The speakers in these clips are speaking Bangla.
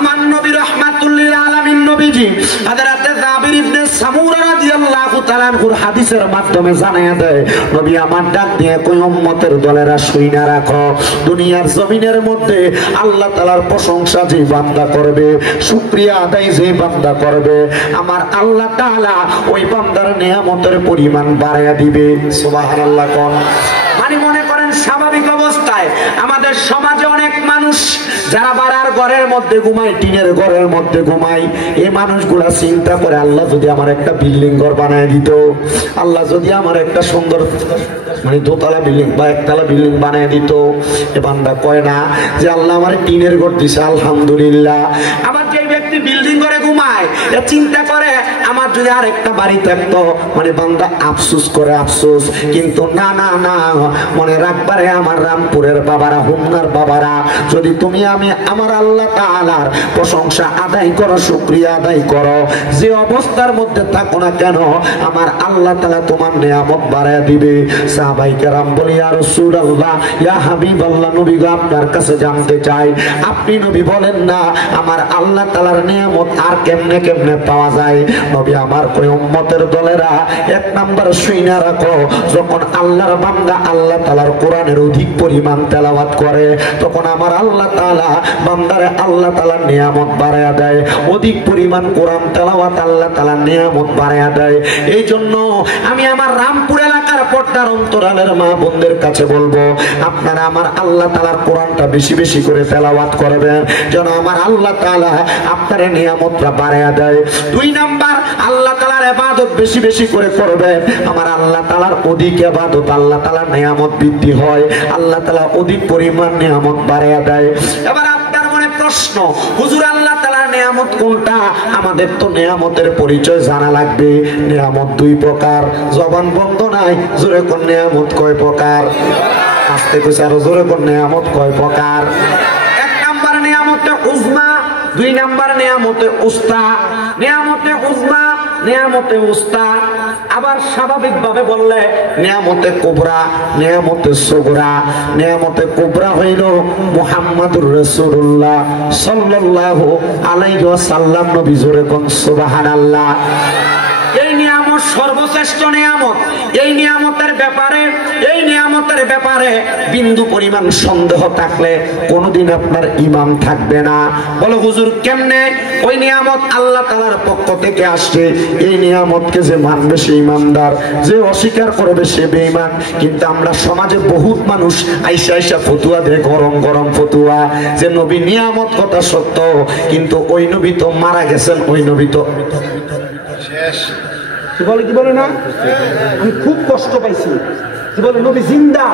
আমার নবী রাহমাতুল লিল আলামিন নবীজি হযরত জাবির ইবনে সামুরা রাদিয়াল্লাহু তাআলা আনহুর হাদিসের মাধ্যমে জানায়া দেয়, নবী আমার ডাক দিয়ে কই উম্মতের দলেরা শুইনা রাখো, দুনিয়ার জমিনের মধ্যে আল্লাহ তাআলার প্রশংসা যে বান্দা করবে, শুকরিয়া আদায় যে বান্দা করবে, আমার আল্লাহ তাআলা ওই বান্দার নিয়ামতের পরিমাণ বাড়ায়া দিবে। সুবহানাল্লাহ কোন। মানে মনে করেন স্বাভাবিক অবস্থায় আমাদের সমাজে অনেক মানুষ যারা বাড়ার ঘরের মধ্যে ঘুমায়, টিনের ঘরের মধ্যে ঘুমায়, এই মানুষগুলা চিন্তা করে আল্লাহ যদি আমার একটা বিল্ডিং ঘর বানায় দিত, আল্লাহ যদি আমার একটা সুন্দর মানে দোতলা বিল্ডিং বা একতলা বিল্ডিং বানিয়ে দিত। এ বান্দা কয় না যে আল্লাহ আমার টিনের ঘর দিছে আলহামদুলিল্লাহ। আবার যে ব্যক্তি বিল্ডিং করে ঘুমায় এ চিন্তা করে আমার যদি আর একটা বাড়ি থাকতো, মানে বান্দা আফসোস করে আফসোস। কিন্তু না না না, মনে রাখবারে আমার রামপুরের বাবারা, হুমনার বাবারা, যদি তুমি আমি আমার আল্লাহ তাআলার প্রশংসা আদায় করো, শুকরিয়া আদায় করো, যে অবস্থার মধ্যে থাকো না কেন আমার আল্লাহ তাআলা তোমার নিয়ামত বাড়ায় দিবে। সাহাবায়ে কেরাম বলি ইয়া রাসূলুল্লাহ, ইয়া হাবিবাল্লাহ, নবী গো আপনার কাছে জানতে চাই, আপনি নবী বলেন না আমার আল্লাহ তাআলার নিয়ামত আর কেমনে কেমনে পাওয়া যায়। নবী আমার কই উম্মতের দলেরা এক নাম্বার শুইনা রাখো, যখন আল্লাহর বান্দা আল্লাহ তাআলার কোরআনের অধিক পরিমাণ তেলাওয়াত করে, তখন আমার আল্লাহ তাআলা বান্দারে আল্লাহ তাআলার নিয়ামত বাড়ায়া দেয়। অধিক পরিমাণ কোরআন তেলাওয়াত আল্লাহ তাআলার নিয়ামত বাড়ায়া দেয়। এই জন্য আমি আমার রামপুর এলাকার পর্দার অন্তরালের মা বোনদের কাছে বলবো, আপনারা আমার আল্লাহ তাআলার কোরআনটা বেশি বেশি করে তেলাওয়াত করবেন, যেন আমার আল্লাহ তাআলা আপনার নিয়ামতটা বাড়ায়া দেয়। 2 নাম্বার, আল্লাহ তাআলার ইবাদত বেশি বেশি করে করবেন, আমার আল্লাহ তাআলার অধিক ইবাদত আল্লাহ তাআলার নিয়ামত বৃদ্ধি হয়, আল্লাহ তাআলা অধিক পরিমাণ নিয়ামত বাড়ায়া দেয়। এবার আপনার মনে প্রশ্ন, হুজুর আল্লাহ তাআলার নিয়ামত কোনটা? আমাদের তো নিয়ামতের পরিচয় জানা লাগবে। নিয়ামত 2 প্রকার, জবান বন্ধ নাই, জোরে কোন নিয়ামত কয় প্রকার? আস্তে কইছে আরো জোরে কোন নিয়ামত কয় প্রকার? 1 নাম্বার নিয়ামতে উজমা, 2 নাম্বার নিয়ামতে উস্তা। নিয়ামতে উজমা, নিয়ামতে উস্তা। আবার স্বাভাবিক ভাবে বললে নিয়ামতে কুবরা, নিয়ামতে সুগরা। নিয়ামতে কুবরা হইল মুহাম্মাদুর রাসূলুল্লাহ সাল্লাল্লাহু আলাইহি ওয়াসাল্লাম, নবী জোরে কোন সুবহানাল্লাহ। এই নিয়ামত সর্বশ্রেষ্ঠ নিয়ামত। এই নিয়ামতের ব্যাপারে বিন্দু পরিমাণ সন্দেহ থাকলে কোনদিন আপনার ঈমান থাকবে না। বলো হুজুর কেমনে? ওই নিয়ামত আল্লাহ তাআলার পক্ষ থেকে আসছে। এই নিয়ামতকে যে মানবে সে ঈমানদার, যে অস্বীকার করবে সে বেঈমান। কিন্তু আমরা সমাজে বহুত মানুষ আইসা ফতুয়া দেয়, গরম গরম ফতুয়া, যে নবী নিয়ামত কথা সত্য, কিন্তু ওই নবী তো মারা গেছেন, ওই নবী তো শেষ। কি বলে না? আমি খুব কষ্ট পাইছি। কি বলে নবী জিন্দা,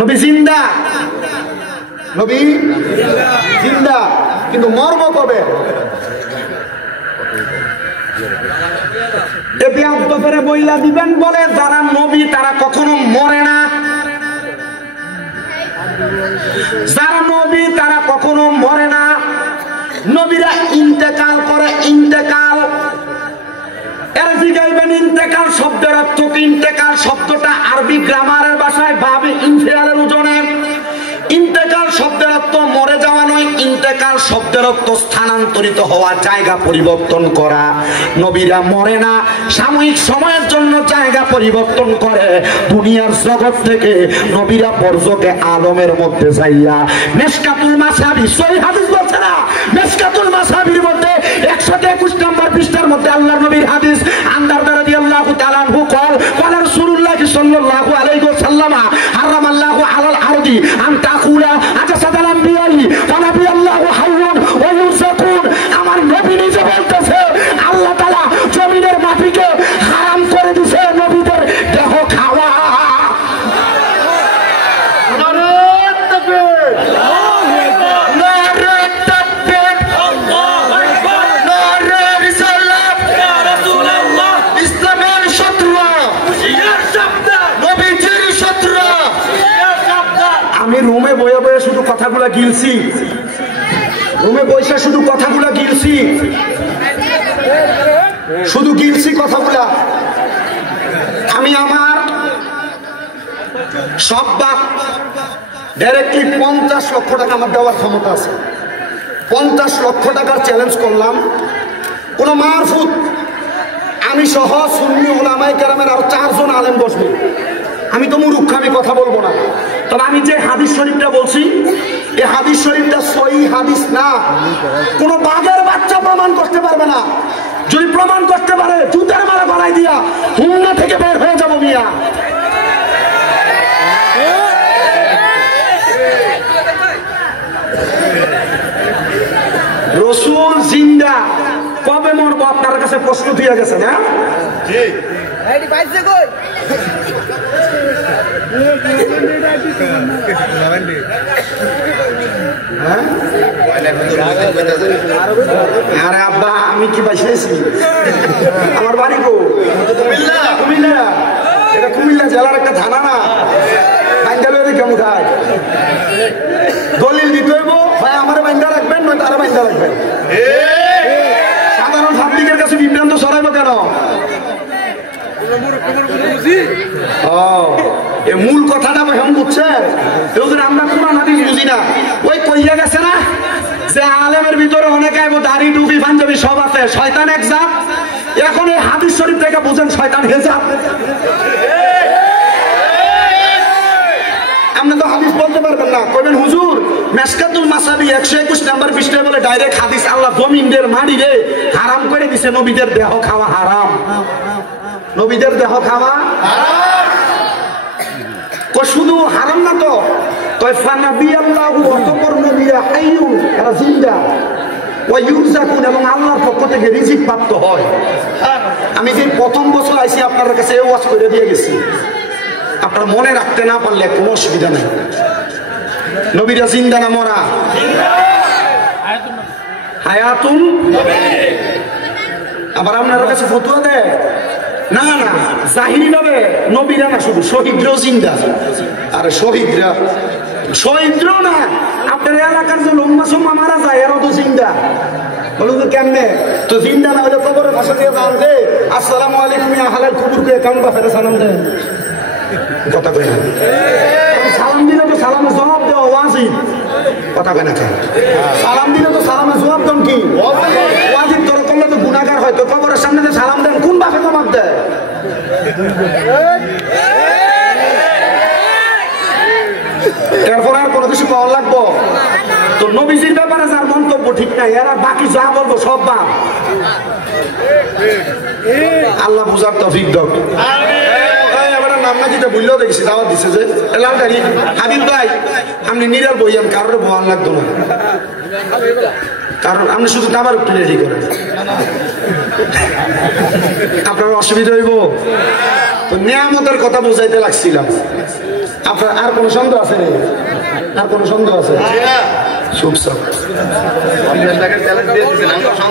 নবী জিন্দা, নবী জিন্দা, কিন্তু মরব কবে? বইলা দিবেন বলে যারা নবী তারা কখনো মরে না। যারা নবী তারা কখনো মরে না। নবীরা ইন্তেকাল করে, ইন্তেকাল। এর জিগাইবেন ইন্তেকাল শব্দের অর্থ কি? ইন্তেকাল শব্দটা আরবি গ্রামারের ভাষায় বাবে ইনফিয়ালের ওজনে। ইন্তেকাল শব্দের অর্থ মরে যাওয়া নয়, ইন্তেকাল শব্দের অর্থ স্থানান্তরিত হওয়া, জায়গা পরিবর্তন করা। নবীরা মরে না, সাময়িক সময়ের জন্য জায়গা পরিবর্তন করে দুনিয়ার জগৎ থেকে নবীরা বরজকে আলমের মধ্যে যাইয়া। মিশকাতুল মাসাবি সহিহ হাদিস বলছে না? মিশকাতুল মাসাবির মধ্যে 121 নম্বর পৃষ্ঠার মধ্যে আল্লাহর নবীর হাদিস, আনদার রাদিয়াল্লাহু তাআলা আনহু কল قال رسول الله صلى الله عليه وسلم حرم الله على الارض ان تاكل اجساد الانبياء فنبي الله حي ويرزقون। আমার নবী নিজে বলতেছে আল্লাহ তাআলা জমিনের মাটিকে হারাম করে দিয়েছে নবীদের দেহ খাওয়া। আমি রুমে বয়ে বয়ে শুধু কথাগুলা গিলছি, রুমে বসে শুধু কথাগুলা গিলছি, শুধু গিলছি কথাগুলা। আমি আমার সব বাপ ডাইরেক্টলি 50 লক্ষ টাকা আমার দেওয়ার ক্ষমতা আছে। 50 লক্ষ টাকার চ্যালেঞ্জ করলাম, কোন মারফুত আমি সহ সুন্নি উলামায়ে কেরামের আর 4 জন আলেম বসবে। আমি তো মূর্খ, আমি কথা বলবো না। তবে আমি যে হাদিস শরীফটা বলছি, এই হাদিস শরীফটা সহিহ হাদিস না, কোন বাঘের বাচ্চা প্রমাণ করতে পারবে না। যদি প্রমাণ করতে পারে জুতার মালা গলায় দিয়া হুন্না থেকে বের হয়ে যাবো মিয়া। রসুল জিন্দা, কবে মরবো আপনার কাছে প্রশ্ন দিয়ে গেছে না? আরে আব্বা আমি কি বাঁচিয়েছি? আমার বাড়ি কো কুমিল্লা, এটা কুমিল্লা জেলার একটা থানা না? বাঙ্গালোরে কেমন খায়? দলিল দিতে হইব, ভাই আমার বান্ধা রাখবেন, নয় তারা বান্ধা রাখবেন। সাধারণ পাবলিকের কাছে বিভ্রান্ত ছড়াইব কেন? মূল কথাটা এখন বুঝছে, আমরা কোরআন হাদিস বুঝি না। ওই কইয়া গেছে না যে আলেমের ভিতরে অনেকে দাড়ি টুপি পাঞ্জাবি সব আছে, শয়তান এক জাত। এখন এই হাদিস শরীফ থেকে বুঝেন শয়তান হেজাব। আপনি তো হাদিস বলতে পারবেন না, কইবেন হুজুর মেশকাতুল মাসাবি 121 নাম্বার পৃষ্ঠায় বলে ডাইরেক্ট হাদিস, আল্লাহ জমিনের মাটি রে হারাম করে দিছে, নবীদের দেহ খাওয়া হারাম, নবীদের দেহ খাওয়া শুধু হারাম না তো, এবং আল্লাহর পক্ষ থেকে রিজিক প্রাপ্ত হয়। আমি যে প্রথম বছর আইসি আপনার কাছে ওয়াজ করে দিয়ে গেছি, আপনার মনে রাখতে না পারলে কোনো অসুবিধা নেই। নবীরা জিন্দা না মরা? হায়াতুন। আবার আপনার কাছে ফতুয়া দেয় না না জাহিরি ভাবে নবীরা না, শুধু শহীদরাও জিন্দা। আরে শহীদরাও না, আপনার এলাকার যে লম্বা সম্মা মারা যায় এরাও তো জিন্দা। বলুন তো কেমনে? তো জিন্দা না হলে কবরের ভাষা দিয়ে দাম দে, আসসালামু আলাইকুম হালাল কুবুরকে কেমন বা ফেরে সালাম দেন, কথা কই না? সালাম দিলে তো সালামের জবাব দেওয়া ওয়াজিব, কথা কই না? সালাম দিলে তো সালামের জবাব দেন কি ওয়াজিব? তোর করলে তো গুনাহগার হয়, তো কবরের সামনে যে সালাম দেন কোন বাপে জবাব দেয়? এরপর আর কোনো কিছু পাওয়া লাগবো? তো নবীজির ব্যাপারে যার মন্তব্য ঠিক নাই, এরা বাকি যা বলবো সব বাপ। আল্লাহ বুঝার তৌফিক দাও। নাম না যেটা বললেও দেখছি দাওয়াত দিছে যে হাবিব ভাই আপনি নিরার বইয়ান, কারোর বয়ান লাগতো না, কারণ আপনি শুধু তাবার একটু রেডি করেন, আপনার অসুবিধা হইব। তো নিয়ামতের কথা বুঝাইতে লাগছিলাম। আপনার আর কোনো সন্দেহ আছে? আর কোনো সন্দেহ আছে?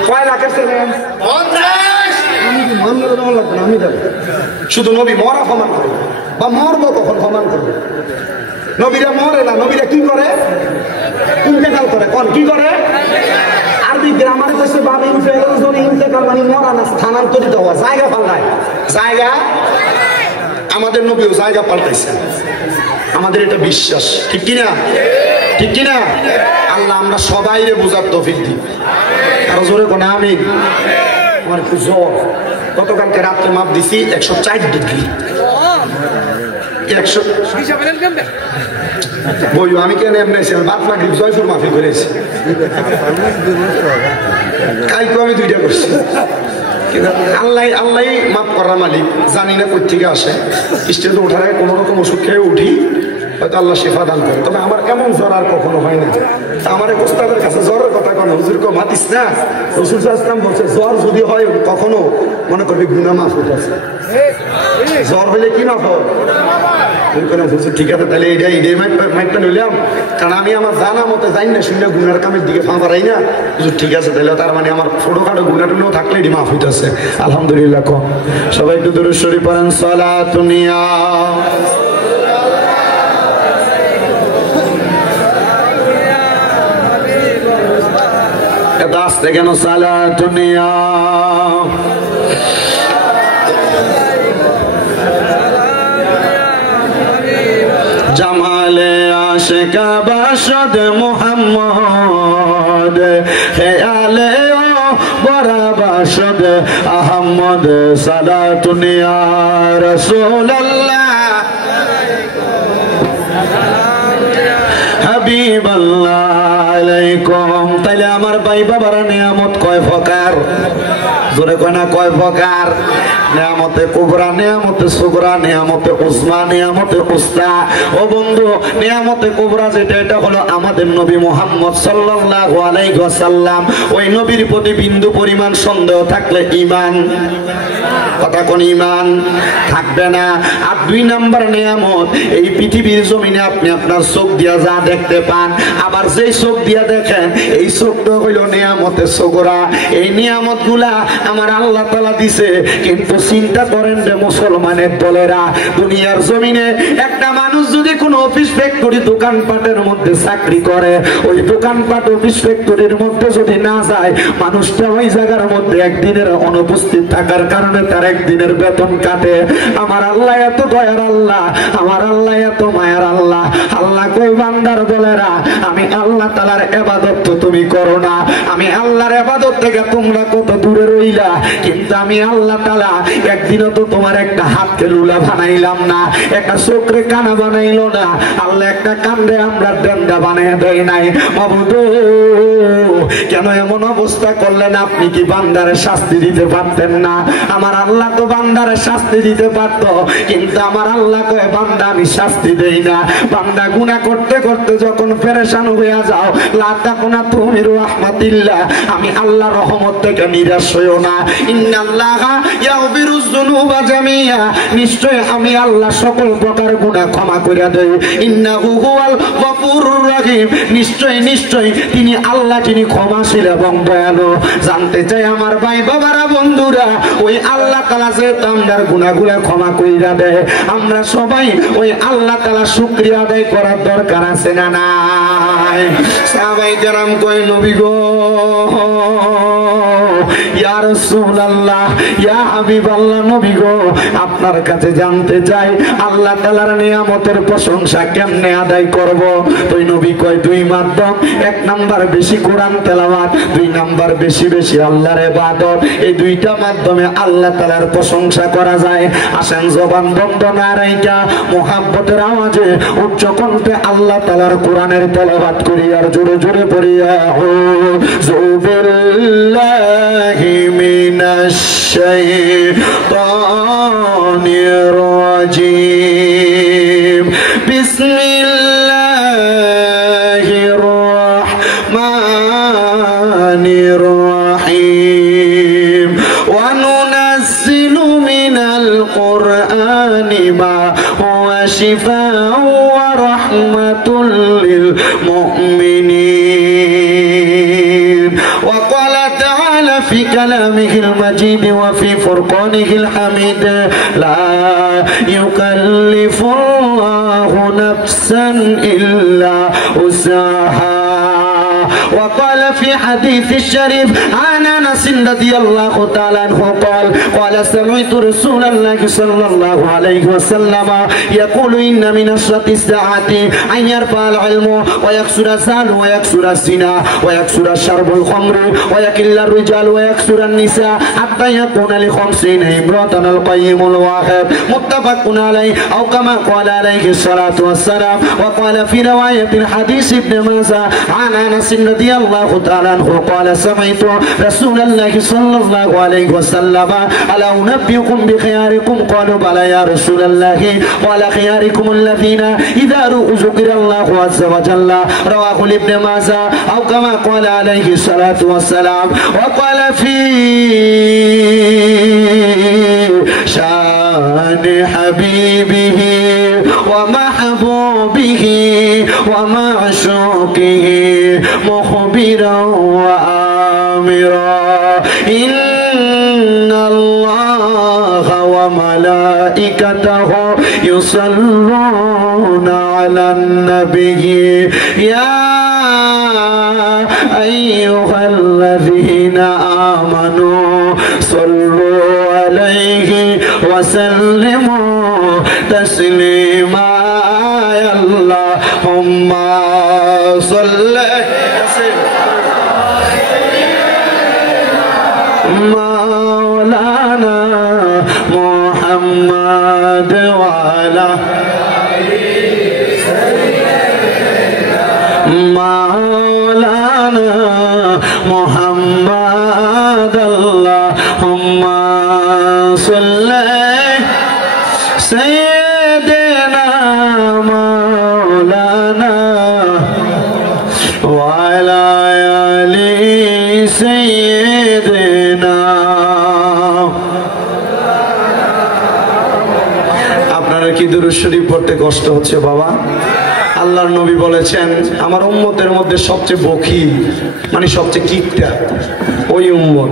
কয় লাখের ছিলেন? আমি দেব শুধু নবী মরা প্রমাণ করবে বা মরবো কখন প্রমাণ করবে। নবীরা মরে না, নবীরা কি করে? ইন্তেকাল করে। কোন কি করে? আরবি গ্রামারে কইছে বাবা ইন্তেকাল মানে মরা না, স্থানান্তরিত হওয়া, জায়গা পাল্টায়। জায়গা আমাদের নবীও জায়গা পাল্টাইছে, আমাদের এটা বিশ্বাস, ঠিক কিনা? ঠিক কিনা? আল্লাহ আমরা সবাই রে বুঝার তৌফিক দিই। আরো জোরে কোন আমিন। আমার খুব জ্বর, গতকালকে রাত্রে মাপ দিছি 104 ডিগ্রি। 100 বই আমি কেন এমনি বাদ মাগরিব জয়পুর মাফি করেছি, কালকে আমি 2টা করছি। আল্লাহ আল্লাহ মাফ করার মালিক, জানি না কোথেকে আসে। স্টেজে ওঠার আগে কোনো রকম ওষুধ খেয়ে উঠি, হয়তো আল্লাহ শেফা দান করে। তবে আমার এমন জ্বর আর কখনো হয় না। আমার গোস্তাদের কাছে জ্বরের কথা কোনো হুজুর কো মাতিস না। রাসূল সাল্লাল্লাহু আলাইহি ওয়াসাল্লাম বলছে জ্বর যদি হয় কখনো মনে করবি গুনাহ মাফ হইতাছে। জ্বর হলে কি মাফ হয়? ঠিক আছে তাহলে এইটাই মাইকটা নিলাম, কারণ আমি আমার জানা মতে যাই না, শুনলে গুনার কামের দিকে পা বাড়াই না। ঠিক আছে তাহলে তার মানে আমার ছোটখাটো গুনা টুনাও থাকলে এটি মাফ হইতেছে। আলহামদুলিল্লাহ। কম সবাই একটু দরুদ শরীফ পড়েন। সালাতুনিয়া এত আসতে কেন? সালাতুনিয়া জামালে আশিক বাশদ মুহাম্মদ আহমদ খেয়ালে বড় বাসদ আহমদ সালাতুন ইয়া রাসূলুল্লাহ হাবিবাল্লাহ আলাইকুম। তাইলে আমার ভাই বাবারা নিয়ামত কয় প্রকার? জোরে কয় না কয় প্রকার? নিয়ামতে কুবরা, নিয়ামতে সুগরা, নিয়ামতে উজমা, নিয়ামতে উস্তা। ও বন্ধু, নিয়ামতে কুবরা যেটা, এটা হলো আমাদের নবী মুহাম্মদ সাল্লাল্লাহু আলাইহি ওয়াসাল্লাম। ওই নবীর প্রতি বিন্দু পরিমাণ সন্দেহ থাকলে ঈমান, কথা কোন ঈমান থাকবে না। আর 2 নাম্বার নিয়ামত, এই পৃথিবীর জমিনে আপনি আপনার চোখ দিয়া যা দেখতে পান, আবার যেই চোখ দিয়া দেখেন এই চোখটা হইল নিয়ামতে সুগরা। এই নিয়ামত গুলা আমার আল্লাহ তাআলা দিছে। কিন্তু চিন্তা করেন যে মুসলমানের দলেরা, দুনিয়ার জমিনে একটা মানুষ যদি কোন অফিস ফ্যাক্টরি দোকানপাটের মধ্যে চাকরি করে, ওই দোকানপাট অফিস ফ্যাক্টরির মধ্যে যদি না যায়, মানুষটা ওই জায়গার মধ্যে একদিনের অনুপস্থিত থাকার কারণে তার একদিনের বেতন কাটে। আমার আল্লাহ এত দয়ার আল্লাহ, আমার আল্লাহ এত মায়ার আল্লাহ। আল্লাহ কই বান্দার দলেরা, আমি আল্লাহ তাআলার ইবাদত তো তুমি করো না, আমি আল্লাহর ইবাদত থেকে তোমরা কত দূরে রইলা, কিন্তু আমি আল্লাহ তাআলা একদিনও তো তোমার একটা হাতকে লুলা বানাইলাম না, একটা চোখরে কানা বানাইলো না, আল্লাহ একটা কান্দে আমরা ডেন্ডা বানাই দেয় নাই। মাবুদ কেন এমন অবস্থা করলেন? আপনি কি বান্দারে শাস্তি দিতে পারতেন না? আমার আল্লাহ তো বান্দারে শাস্তি দিতে পারত, কিন্তু আমার আল্লাহ কয় বান্দা আমি শাস্তি দেই না। বান্দা গুনাহ করতে করতে যখন পেরেশান হয়ে যাও, লা তাকুনা তুমি রাহমাতিল্লাহ, আমি আল্লাহ রহমত থেকে নিরাশ হইও না। ইন্নাল্লাহা ইয়াগফিরুয যুনুবা জামিআ, নিশ্চয় আমি আল্লাহ সকল প্রকার গুনাহ ক্ষমা করিয়া দেই। ইন্নাহু হুয়াল গফুরুর রহিম, নিশ্চয় নিশ্চয় তিনি আল্লাহ, যিনি ক্ষমাশীল এবং দয়ালু। জানতে চাই আমার ভাই বাবারা বন্ধুরা, ওই আল্লাহ তাআলা যে তামদার গুনাহগুলো ক্ষমা কইরা দেয়, আমরা সবাই ওই আল্লাহ তাআলা শুকরিয়া আদায় করার দরকার আছে না নাই? সাহাবায়ে কেরাম কই নবী গো, ইয়া রাসূলুল্লাহ, ইয়া হাবিবাল্লাহ, নবী গো আপনার কাছে জানতে চাই আল্লাহ তাআলার নিয়ামতের প্রশংসা কেমনে আদায় করব? তুই নবী কয় 2 মাধ্যম। 1 নাম্বার বেশি কোরআন তেলাওয়াত, 2 নাম্বার বেশি বেশি আল্লাহর ইবাদত। এই 2টা মাধ্যমে আল্লাহ তাআলার প্রশংসা করা যায়। আসেন জবান বন্ধ না রাইখা মুহাব্বতের আওয়াজে উচ্চ কণ্ঠে আল্লাহ তাআলার কোরআনের তেলাওয়াত করি আর জোরে জোরে পড়ি, আউযু বিল্লাহি মিনাশ শাইতানির রাজীম, বিসমিল্লাহির রাহমানির রাহিম, ওয়া নুনাজ্জিলু মিনাল কুরআনি মা হুয়া শিফাa'un ওয়া রাহমাতুল লিল মুমিনিন। ওয়া ক্বালা তাআলা ফি কালামিহিল মাজিদ ওয়া ফি ফুরকানিহিল হামিদ, লা ইউকাল্লিফুল্লাহু নাফসান ইল্লা উসাহা। وقال في حديث الشريف عن انس رضي الله تعالى عنه قال سمعت رسول الله صلى الله عليه وسلم يقول ان من اشراط الساعه ان يرفع العلم ويكثر الزنا ويكثر الزنا ويكثر شرب الخمر ويقل الرجال ويكثر النساء حتى يكون ل50 امرأة القيم الواحد، متفق عليه او كما قال عليه الصلاه والسلام. وقال في روايه الحديث ابن ماجه عن انس رضي الله تعالى عنه قال سمعت رسول الله صلى الله عليه وسلم الا انبئكم بخياركم؟ قالوا بلى يا رسول الله. قال خياركم الذين اذا ذكر الله عز وجل، رواه ابن ماجه او كما قال عليه الصلاه والسلام. وقال في شان حبيبه ومحبوبه ومعشوقه مخبرا وآمرا، إن الله وملائكته يصلون على النبي يا أيها الذين آمنوا صلوا عليه وسلموا تسليما. اللهم صل মাওলানা মুহাম্মদ ওয়ালা মাওলানা মুহাম্মদ আল্লাহুম্মা সাল্লি সাইয়্যিদিনা মাওলানা ওয়ালা আলি সাইয়্যিদিনা। আপনারা কি দুরূদ শরীফ পড়তে কষ্ট হচ্ছে বাবা? আল্লাহর নবী বলেছেন আমার উম্মতের মধ্যে সবচেয়ে বখিল মানে সবচেয়ে কিপটা ওই উম্মত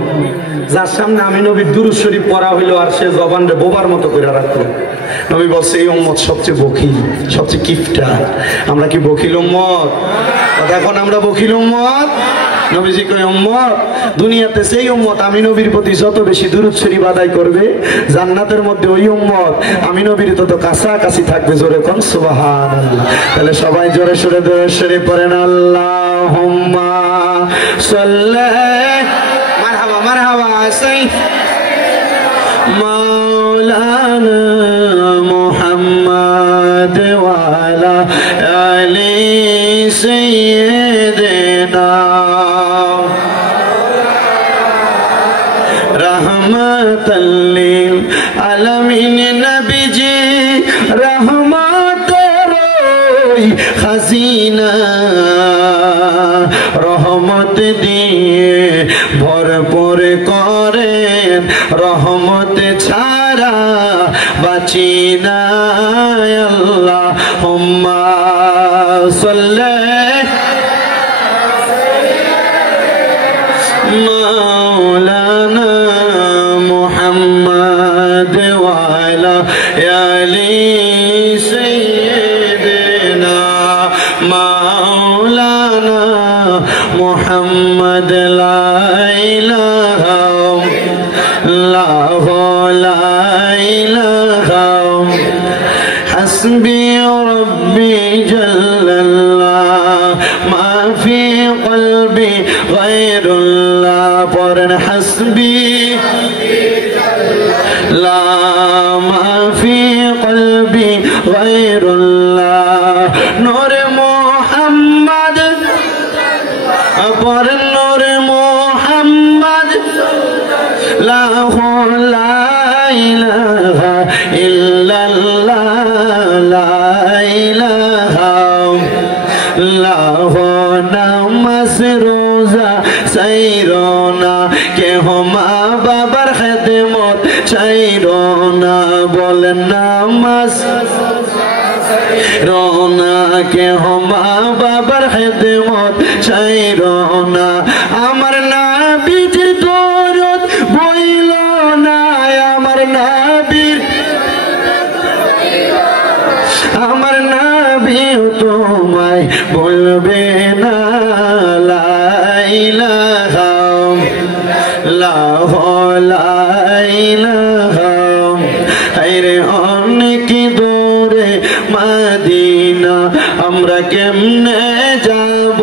যার সামনে আমি নবীর দুরূদ শরীফ পড়া হইলো আর সে জবানরে বোবার মতো করে রাখলো। নবী বলছে এই উম্মত সবচেয়ে বখিল সবচেয়ে কিপটা। আমরা কি বখিল উম্মত? এখন আমরা বখিল উম্মত? নবীজি কই উম্মত দুনিয়াতে সেই উম্মত আমি নবীর প্রতি যত বেশি দুরূদ শরীফ আদায় করবে জান্নাতের মধ্যে ওই উম্মত আমি নবীর তত কাছাকাছি থাকবে। জোরে কোন সুবহানাল্লাহ। তাহলে সবাই জোরে সোরে দুরূদ শরীফ পড়েন আল্লাহুম্মা সাল্লি মারহাবা মারহাবা সাই মাওলানা মুহাম্মদ ওয়ালা আলি সাইয়্যিদিনা रहमतल लिल आलमीन नबीजी रहमतेर खजीना रहमत दिए भरपुर करेन रहमत छाड़ा बाँची ना अल्लाहुम्मा सल्ली मौलाना मुहम्मद वाला आली सय्यिदना मौलाना मुहम्मद ला इलाहा इल्लल्लाहु ला इलाहा हस्बी रब्बी जल्लल्लाह मा फी क़ल्बी गैरुल्लाह पढ़ेन हस्बी ला मा फी क़ल्बी गैरुल्लाह नूर मुहम्मद पढ़ेन नूर मुहम्मद ला इलाहा इल्लल्लाह ला इलाहा इल्लल्लाहु नमाज रोजा सैरोना के हो माँ बाबर खिदमत सैरोना बोल नमाज रोना के हो माँ बाबर खिदमत सैरोना अमर नबीर दौरत बोलो ना अमर नबीर अमर नबी तुम्हारे बोलबे ना ला इलाहा इल्लल्लाहु ला इलाहा हैरे अनेक दूरे मदीना আমরা কেমনে যাব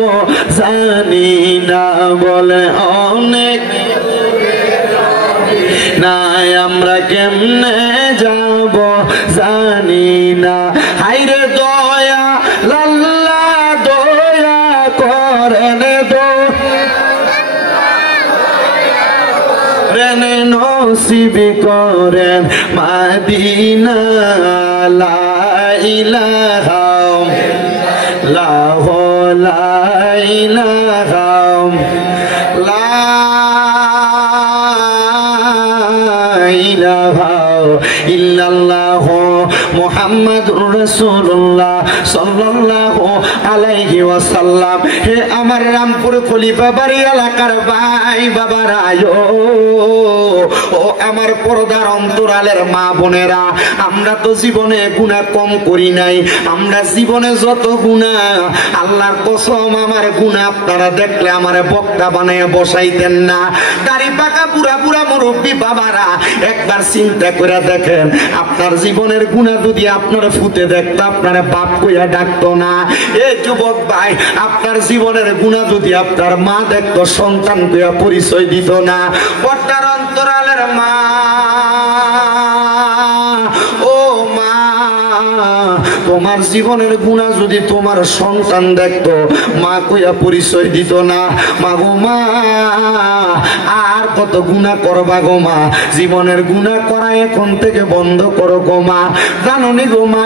জানি না বলে অনেক না আমরা কেমনে যাব জানি না হায়রে দয়া আল্লাহ দয়া করেন রেনে নসিব করেন মদিনা লা ইলাহা ইল্লাল্লাহু লা ইলাহা ইলাহা ইল্লাল্লাহু মুহাম্মাদুর রাসূলুল্লাহ সাল্লাল্লাহু আলাইহি ওয়াসাল্লাম। হে আমার রামপুর খলিফা বাড়ি এলাকার ভাই বাবারা ও আমার পর্দার অন্তরালের মা বোনেরা আমরা তো জীবনে গুনাহ কম করি নাই। আমরা জীবনে যত গুনাহ আল্লাহর কসম আমার গুনাহ আপনারা দেখলে আমারে বক্তা বানায় বসাইতেন না। দাড়ি পাকা পুরা পুরা মুরব্বী বাবারা একবার চিন্তা করে দেখেন আপনার জীবনের গুনাহ যদি আপনারা ফুতে দেখতো আপনারা বাপ কইয়া ডাকতো না। এই যুবক ভাই, আপনার জীবনের গুনাহ যদি আপনার মা দেখতো, সন্তান কইয়া পরিচয় দিত না। পর্দার অন্তরালের মা, ও মা, তোমার জীবনের গুনাহ যদি তোমার সন্তান দেখতো, মা কইয়া পরিচয় দিত না। মা গো মা, আর কত গুনাহ করবা গো মা, জীবনের গুনাহ করা এখন থেকে বন্ধ করো গো মা। জানুনি গো মা,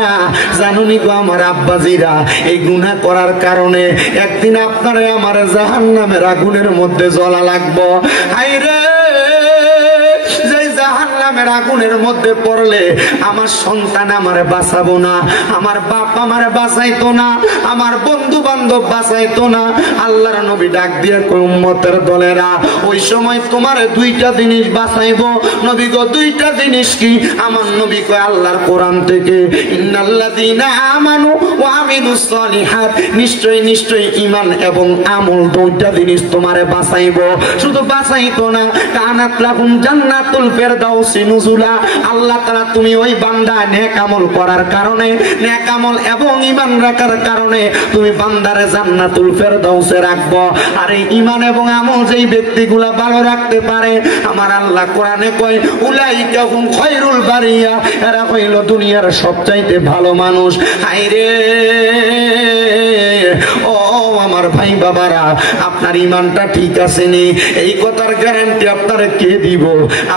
জানুনি গো আমার আব্বাজিরা, এই গুনাহ করার কারণে একদিন আপনারে আমার জাহান্নামের আগুনের মধ্যে জ্বলা লাগবো। হায়রে, জাহান্নামের আগুনের মধ্যে পড়লে আমার সন্তান আমারে বাঁচাবো না, আমার বাপ আমারে বাঁচাইতো না, আমার বন্ধু বান্ধব বাঁচাইতো না। আল্লাহর নবী ডাক দিয়ে কই, উম্মতের দলেরা, ওই সময় তোমার দুইটা জিনিস বাঁচাইবো। নবী গো, দুইটা জিনিস কি? আমার নবী কয় আল্লাহর কোরআন থেকে, ইন্নাল্লাযীনা আমানু ওয়া আমিলুস সলিহাত, নিশ্চয়ই নিশ্চয়ই ঈমান এবং আমল দুইটা জিনিস তোমারে বাঁচাইবো। শুধু বাঁচাইতো না, কানাত লাহুম জান্নাতুল ফেরদাউসি নুজুলা, আল্লাহ তাআলা তুমি ওই বান্দা নেক আমল করার কারণে, নেক আমল এবং ঈমান রাখার কারণে তুমি বান্দারে জান্নাতুল ফেরদাউসে রাখবো। আর এই ঈমান এবং আমল যেই ব্যক্তিগুলা ভালো রাখতে পারে, আমার আল্লাহ কোরআনে কয়, উলাইকা হুম খায়রুল বারিয়া, এরা হইল দুনিয়ার সবচাইতে ভালো মানুষ। হায়রে, ও আমার ভাই বাবারা, আপনার ঈমানটা ঠিক আছে নি? এই কথার গ্যারান্টি আপনারে কে দিব?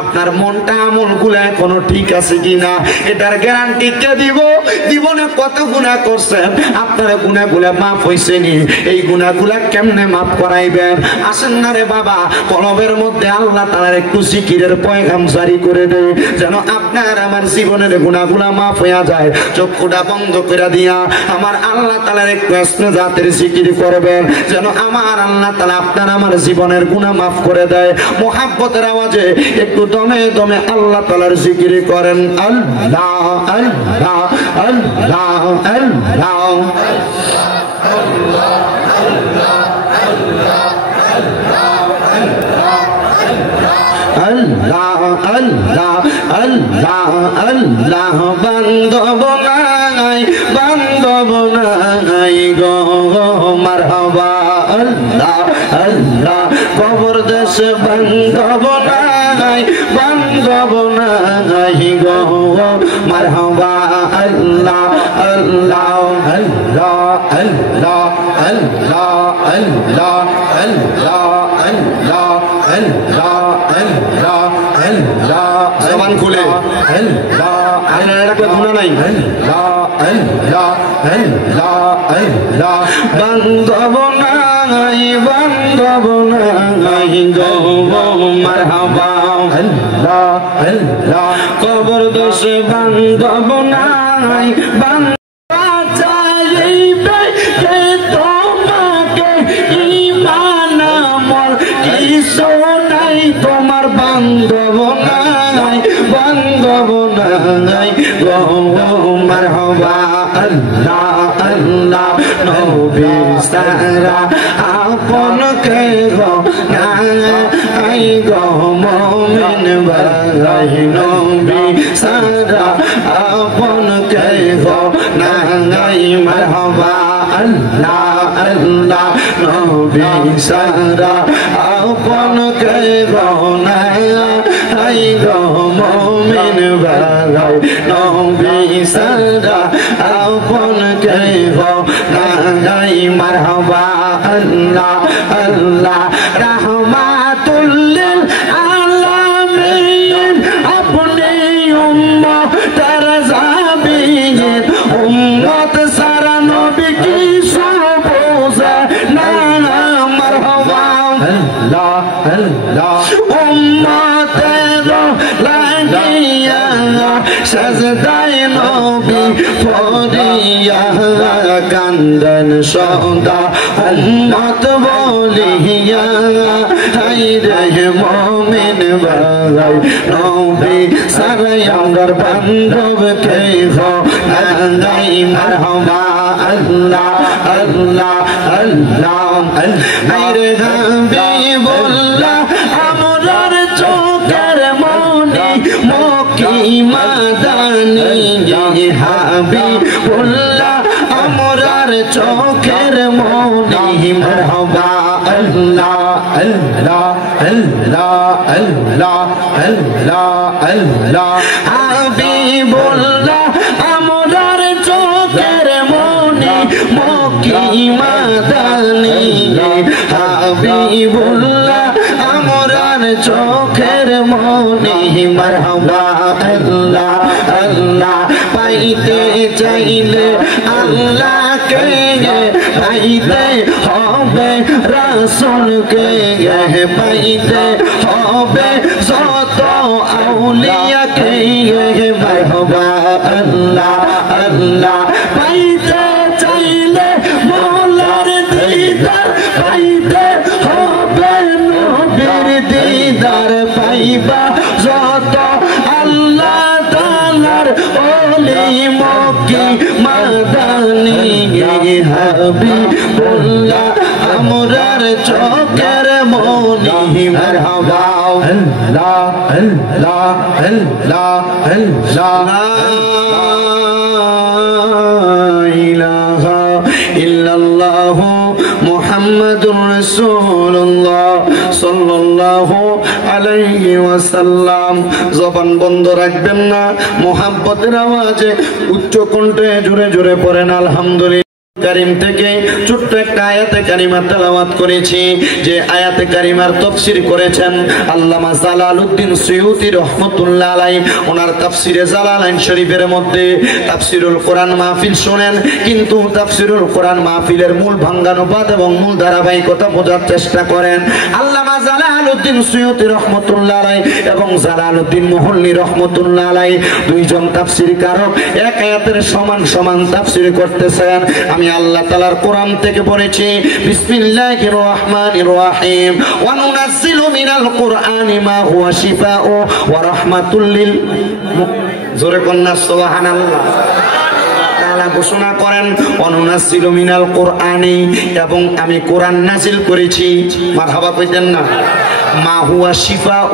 আপনার মনটা আমলগুলো এখনো ঠিক আছে কিনা, এটার গ্যারান্টি কে দিব? জীবনে কত গুনাহ করছেন, আপনার গুনাহগুলো মাফ হইছে নি? এই গুনাহগুলো কেমনে মাফ করাইবেন? আসেন না রে বাবা, কলবের মধ্যে আল্লাহ তাআলার একটু জিকিরের পয়গাম জারি করে দেয়, যেন আপনার আমার জীবনের গুনাহগুলো মাফ হইয়া যায়। চক্ষুটা বন্ধ করে দিয়া আমার আল্লাহ তাআলার একটু আসনে জাতের জিকির করবেন, যেন আমার আল্লাহ তাআলা আপনার আমার জীবনের গুনাহ মাফ করে দেয়। মুহাব্বতের আওয়াজে একটু দমে দমে আল্লাহ তাআলার জিকির করেন। আল্লাহ আল্লাহ আল্লাহ আল্লাহ আল্লাহ আল্লাহ আল্লাহ আল্লাহ, বান্ধব নাই, বান্ধব নাই গো মারহাবা। আল্লাহ আল্লাহ, কবর দেশে বান্ধব নাই, বান্ধব নাই গো মারহাবা। আল্লাহ আল্লাহ আল্লাহ আল্লাহ আল্লাহ আল্লাহ আল্লাহ আল্লাহ আল্লাহ আল্লাহ আল্লাহ, জবান খুলে আল্লাহ, আল্লাহ রাখলে গুনাহ নাই। আল্লাহ আল্লাহ আল্লাহ আল্লাহ, বান্ধব নাই, বান্ধব নাই গো মারহাবা। আল্লাহ আল্লাহ, কবর দোষে বান্ধব নাই, বান্ধব চাইবে কে তোমাকে, ঈমান আমল কিছু নাই তোমার, বান্ধব নাই, বান্ধব নাই গো মারহাবা। আল্লাহ আল্লাহ, নবী সারা আপন কে গো নাই গো মুমিন ভাই, নবী সারা আপন কে গো নাই মারহাবা। আল্লাহ আল্লাহ, নবী সারা আপন কে গো নাই গো মুমিন ভাই, নবী সারা আপন কে গো নাই মারহাবা। আল্লাহ আল্লাহ, রাহমাতুল লিল আলামিন, আপনি উম্মতের জাবিন, উম্মত সারা নবী কি সব বোঝে না মারহাবা। আল্লাহ আল্লাহ, উম্মতের লাগিয়া সাজদায় নবী পড়িয়া কান্দন সদা, উম্মত বলিয়া হায়রে মুমিন ভাই, নবী সারাই আমার বান্ধব কে গো নাই মারহাবা। আল্লাহ আল্লাহ আল্লাহ, হায়রে হাবিবুল্লাহ আমরার চোখের মনি, মক্কি মাদানী হাবিবুল্লাহ আমরার আমরার চোখের মনি মারহাবা আল্লাহ আল্লাহ আল্লাহ আল্লাহ আল্লাহ আল্লাহ হাবিবুল্লাহ আমরার চোখের মনি মক্কি মাদানী হাবিবুল্লাহ আমরার চোখের মনি মারহাবা আল্লাহ আল্লাহ পাইতে চাইলে আল্লাহকে পাইতে হবে রাসূলকে পাইতে হবে যত আউলিয়াকে মারহাবা আল্লাহ আল্লাহ পাইতে চাইলে মওলার দিদার পাইতে হবে নবীর দিদার পাইবা যত আল্লাহ তাআলার ওলি মক্কি মাদানী হাবিবুল্লাহ আমরার চোখের মনি মারহাবা আল্লাহ আল্লাহ আল্লাহ আল্লাহ ইলাহা ইল্লাল্লাহ মুহাম্মাদুর রাসূলুল্লাহ সাল্লাল্লাহু আলাইহি ওয়াসাল্লাম। জবান বন্ধ রাখবেন না, মুহাব্বতের আওয়াজে উচ্চ কণ্ঠে জোরে জোরে পড়েন আলহামদুলিল্লাহ। কারীম থেকে ছোট্ট একটা আয়াতে কারিমা তেলাওয়াত করেছি, যে আয়াতে কারিমার তাফসীর করেছেন আল্লামা জালালউদ্দিন সুয়ুতী রাহমাতুল্লাহ আলাইহি। ওনার তাফসীরে জালালাইন শরীফের মধ্যে তাফসীরুল কোরআন মাহফিল শুনেন, কিন্তু তাফসীরুল কোরআন মাহফিলের মূল ভাঙ্গানুবাদ এবং মূল ধারাবাহিকতা বোঝার চেষ্টা করেন। আল্লামা জালালউদ্দিন সুয়ুতী রাহমাতুল্লাহ আলাইহি এবং জালালউদ্দিন মুহল্লি রাহমাতুল্লাহ আলাইহি দুইজন তাফসীরকারক এক আয়াতের সমান সমান তাফসীর করতেছেন। আমি আল্লাহ তাআলার কোরআন থেকে পড়েছি, বিসমিল্লাহির রহমানির রহিম, ওয়া নুনাজ্জিলু মিনাল কুরআনি মা হুয়া শিফাউ ওয়া রাহমাতুল লিল জোরে কন্না সুবহানাল্লাহ। তাআলা ঘোষণা করেন অনুনাজ্জিলু মিনাল কুরআনি, এবং আমি কোরআন নাজিল করেছি। মারহাবা কইতেন না? মা হুয়া শিফাউ,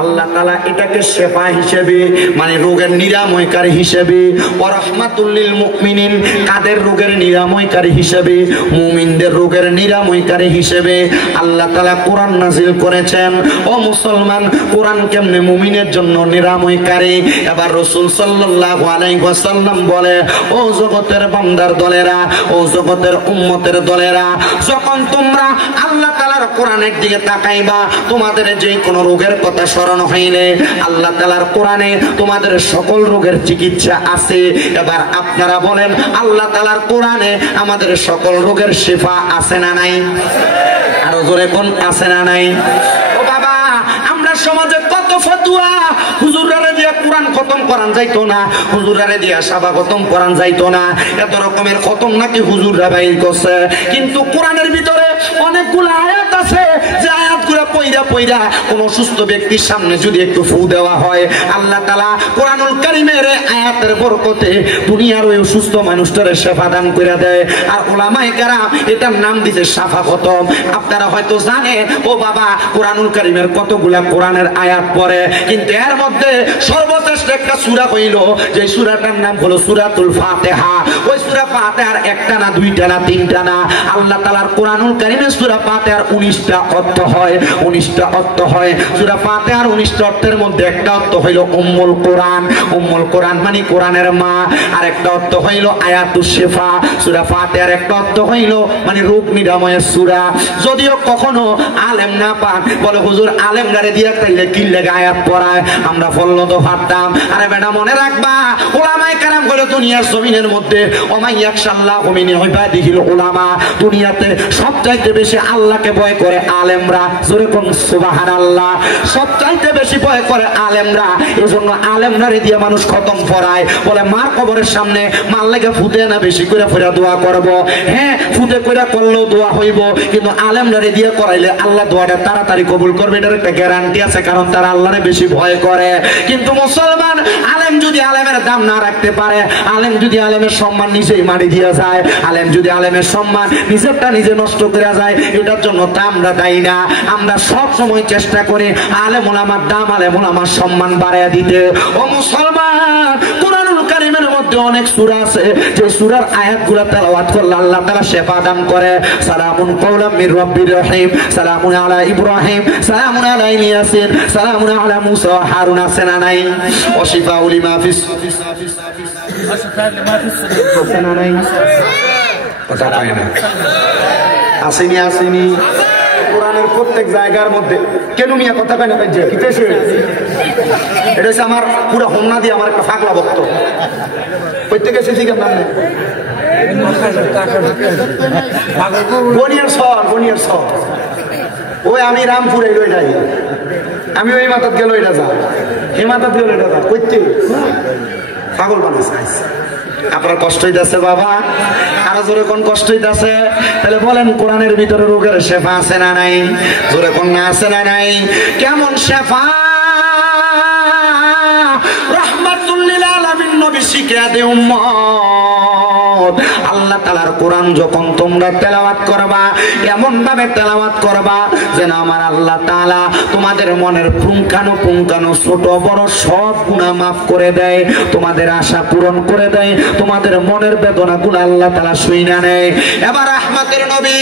আল্লাহ তাআলা এটাকে শিফা হিসেবে মানে রোগের নিরাময়কারী হিসেবে, ওয়া রাহমাতুল লিল মুমিনিন, কাদের রোগের নিরাময়কারী হিসেবে, মুমিনদের রোগের নিরাময়কারী হিসেবে আল্লাহ তাআলা কোরআন নাজিল করেছেন। ও মুসলমান, কোরআন কেমনে মুমিনের জন্য নিরাময়কারী? এবার রাসূল সাল্লাল্লাহু আলাইহি ওয়াসাল্লাম বলে, ও জগতের বান্দার দলেরা, ও জগতের উম্মতের দলেরা, যখন তোমরা আল্লাহ তাআলার কোরআনের দিকে তাকাইবা, তোমাদের যে কোনো রোগের কথা স্মরণ হইলে আল্লাহ তাআলার কোরআনে তোমাদের সকল রোগের চিকিৎসা আছে। এবার আপনারা বলেন, আল্লাহ তাআলার কোরআনে আমাদের সকল রোগের শিফা আছে না নাই? আরো জোরে কোন আছে না নাই? ও বাবা, আমরা সমাজে কত ফতোয়া, হুজুররা দিয়া কোরআন খতম করান যাইতো না, হুজুররা দিয়া সাবা খতম করান যাইতো না, এত রকমের খতম নাকি হুজুররা বাইর করছে। কিন্তু কোরআনের ভিতরে অনেকগুলো আয়াত আছে, যে আয়াতগুলো পয়রা পয়রা কোন অসুস্থ ব্যক্তির সামনে যদি একটু ফু দেওয়া হয়, আল্লাহ তাআলা কোরআনুল কারীমের আয়াতের বরকতে দুনিয়ার ওই অসুস্থ মানুষটারে শিফা দান করে দেয়। আর উলামায়ে কেরাম এটার নাম দিতে শাফা খতম। আপনারা হয়তো জানেন, ও বাবা, কোরআনুল কারীমের কতগুলা কোরআনের আয়াত পড়ে, কিন্তু এর মধ্যে সর্বশ্রেষ্ঠ একটা সূরা হইল, যে সূরাটার নাম হলো সূরাতুল ফাতিহা। ওই সূরা ফাতিহার একটা না, দুইটা না, তিনটা না, আল্লাহ তাআলার কোরআনুল কারীমের সূরা ফাতিহার 19টা অর্থ হয়, 19টা অর্থ হয়। সূরা ফাতিহার 19টা অর্থের মধ্যে একটা অর্থ হইল উম্মুল কোরআন, উম্মুল কোরআন মানে কোরআনের মা। আর একটা অর্থ হইল আয়াতুশ শিফা, সূরা ফাতিহার একটা অর্থ হইল মানে রোগ নিরাময়ের সূরা। যদিও কখনো আলেম না পান, বলে হুজুর আলেমগারে দিয়া তাইলে কি লাগে আয়াত পড়ায়, আমরা ফললো তো পারতাম। আরে বেটা, মনে রাখবা, উলামায়ে কেরাম বলে দুনিয়ার জমিনের মধ্যে ওমাইয়াকশাল্লাহু মিন ইবাদিহিল উলামা, দুনিয়াতে সবচাইতে বেশি আল্লাহকে ভয় করে আলেমরা। জোরে কোন সুবহানাল্লাহ। সবচাইতে বেশি ভয় করে আলেমরা, এজন্য আলেমরারে দিয়ে মানুষ খতম পড়ায়। বলে মার কবরের সামনে মার লেগে ফুটে না বেশি করে ফেরা দোয়া করব। হ্যাঁ, ফুটে করে করলেও দোয়া হইব, কিন্তু আলেমরারে দিয়ে করাইলে আল্লাহ দোয়াটা তাড়াতাড়ি কবুল করবে, এটার একটা গ্যারান্টি আছে, কারণ তারা আল্লাহরে বেশি ভয় করে। কিন্তু মুসলমান আলেম যদি আলেমের দাম না রাখতে পারে, আলেম যদি আলেমের সম্মান নিজেই মারি দিয়ে যায়, আলেম যদি আলেমের সম্মান নিজেরটা নিজে নষ্ট করে যায়, এটার জন্য তা আমরা দায়ী না। আমরা সব সময় চেষ্টা করি আলেম ওলামার দাম, আলেম ওলামার সম্মান বাড়াইয়া দিতে। ও মুসলমান, কোরআনুল কারীমের মধ্যে মধ্যে অনেক সূরা আছে যে সূরার আয়াতগুলো তেলাওয়াত করলে আল্লাহ তাআলা শেফা দান করে। সালামুন কাওলাম মির রাব্বির রহিম, সালামুন আলা ইব্রাহিম, সালামুন আলা ইয়াসিন, সালামুন আলা মুসা ওয়া হারুন। আছে না নাই? ওয়াশিফাউল লিমা ফিস আছে না নাই? কথা কয় না। আসেনি আসেনি কোরআনের প্রত্যেক জায়গার মধ্যে। কেন মিয়া কথা কয় না? যে কিতেছে এটা হচ্ছে আমার পুরো হোমনা দিয়ে আমার একটা ফাগলা ভক্ত প্রত্যেকে এসেছি কেমন গনিয়ার সর ওই আমি রামপুর এলো এটাই, আমি ওই মাথাত গেল এটা যা, এ মাথাত গেল এটা যা, করতে পাগল বানাইছে। আপনার কষ্ট হইতেছে বাবা, আরো জোরে কোন কষ্ট হইতেছে? তাহলে বলেন কোরআনের ভিতরে রোগের শেফা আছে না নাই? জোরে কোন না আছে না নাই? কেমন শেফা? রাহমাতুল লিল আলামিন নবী শিখিয়ে দে উম্মত, আল্লাহ তাআলার কোরআন যখন তোমরা তেলাওয়াত করবা এমন ভাবে তেলাওয়াত করবা যেন আমার আল্লাহ তাআলা তোমাদের মনের পুঙ্খানু ছোট বড় সব গুনাহ মাফ করে দেয়, তোমাদের আশা পূরণ করে দেয়, তোমাদের মনের বেদনাগুলো আল্লাহ তাআলা শুইনা নেয়। এবার রাহমাতের নবী,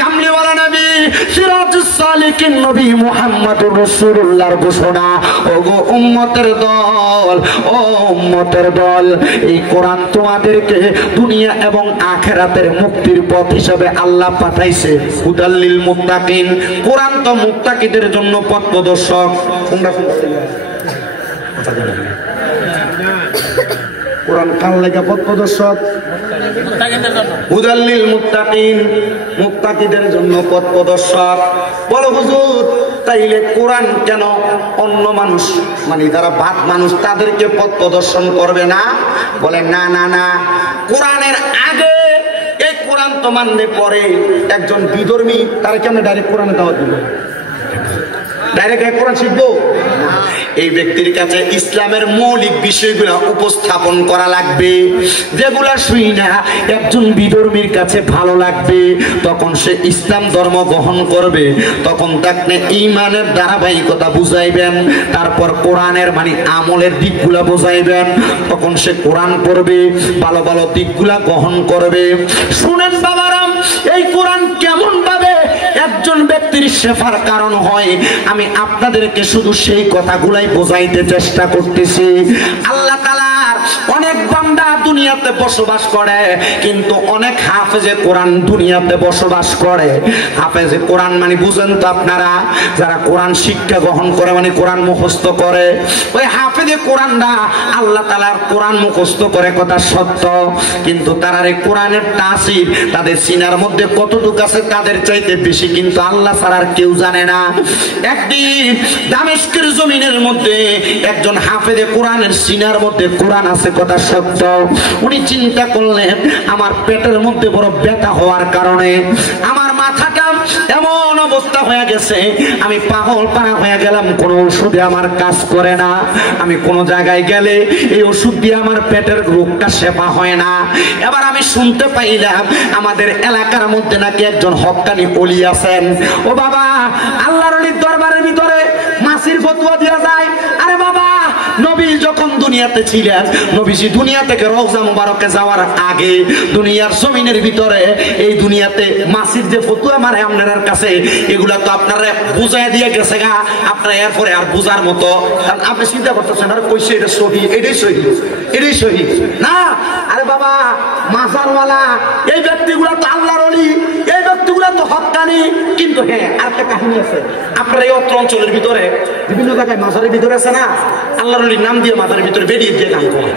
কামলিওয়ালা নবী, সিরাজুস সালিকিন নবী মুহাম্মদুর রাসূলুল্লাহর ঘোষণা, ওগো উম্মতের দল, ও উম্মতের দল, এই কোরআন তোমাদেরকে দুনিয়া এবং আখিরাতের মুক্তির পথ হিসেবে আল্লাহ পাঠাইছে। হুদাল্লিল মুত্তাকিন, কোরআন তো মুত্তাকিদের জন্য পথ প্রদর্শক। কোরআন কার লাগা পথ প্রদর্শক? হুদাল্লিল মুত্তাকিন, মুত্তাকিদের জন্য পথ প্রদর্শক। বলো হুজুর, তাইলে কোরআন কেন অন্য মানুষ মানে যারা বাদ মানুষ তাদেরকে পথ প্রদর্শন করবে না? বলে না না না, কোরআনের আগে এই কোরআন তো মানলে পরে একজন বিধর্মী তারা কেমন ডাইরেক্ট কোরআনে দাওয়াত দিবে? ডাইরেক্ট কোরআন শিখবো? এই ব্যক্তির কাছে ইসলামের মৌলিক বিষয়গুলো উপস্থাপন করা লাগবে, যেগুলা শুই না একজন বিধর্মীর কাছে ভালো লাগবে, তখন সে ইসলাম ধর্ম গ্রহণ করবে। তখন তাকে ঈমানের ধারাবাহিকতা বুঝাইবেন, তারপর কোরআনের মানে আমলের দিকগুলা বুঝাইবেন, তখন সে কোরআন পড়বে, ভালো ভালো দিকগুলা গ্রহণ করবে। শুনেন বাবারাম, এই কোরআন কেমন ভাবে একজন ব্যক্তির শেফার কারণ হয় আমি আপনাদেরকে শুধু সেই কথাগুলাই বোঝাইতে চেষ্টা করতেছি। আল্লাহ তাআলার অনেক বান্দা দুনিয়াতে বসবাস করে, কিন্তু অনেক হাফেজে কোরআন দুনিয়াতে বসবাস করে। হাফেজে কোরআন মানে বুঝেন তো আপনারা, যারা কোরআন শিক্ষা গ্রহণ করে মানে কোরআন মুখস্থ করে, ওই হাফেজে কোরআনরা আল্লাহ তাআলার কোরআন মুখস্থ করে কথা সত্য, কিন্তু তারা এই কোরআনের তাসির তাদের সিনার মধ্যে কতটুকু আছে তাদের চাইতে বেশি কিন্তু আল্লাহ ছাড়া আর কেউ জানে না। একদিন দামেস্কের জমিনের মধ্যে একজন হাফেজে কোরআনের সিনার মধ্যে কোরআন আছে কথা সত্য, উনি চিন্তা করলেন আমার পেটের মধ্যে বড় ব্যথা হওয়ার কারণে আমার মাথাটা এমন অবস্থা হয়ে গেছে, আমি পাগল পাড়া হয়ে গেলাম, কোনো ওষুধে আমার কাজ করে না, আমি কোনো জায়গায় গেলে এই ওষুধ দিয়ে আমার পেটের রোগটা সেবা হয় না। এবার আমি শুনতে পাইলাম আমাদের এলাকার মধ্যে নাকি একজন হক্কানি ওলি আছেন। ও বাবা, আল্লাহর ওলির দরবারের ভিতরে মাসির ফতোয়া দেয়া যায়? আরে বাবা, নবী যখন দুনিয়াতে ছিলেন, নবীজি দুনিয়া থেকে রওজা মুবারকে যাওয়ার আগে দুনিয়ার জমিনের ভিতরে এই দুনিয়াতে মাসির যে ফতোয়া মারে আপনার কাছে, এগুলা তো আপনারা বুঝাই দিয়ে গেছে গা, আপনারা এরপরে আর বুঝার মতো আপনি চিন্তা করতেছেন আর কইছে এটা সহি, এটাই সহি, এটাই সহি না। আরে বাবা, মাজারওয়ালা এই ব্যক্তিগুলা তো আল্লাহর ওলি, এই ব্যক্তিগুলা তো হক্কানি। কিন্তু হ্যাঁ, আরেকটা কাহিনী আছে, আপনার এই অত্র অঞ্চলের ভিতরে বিভিন্ন জায়গায় মাজারের ভিতরে আছে না, আল্লাহর ওলির নাম দিয়ে মাজারের ভিতরে বেরিয়ে দিয়ে গান করে।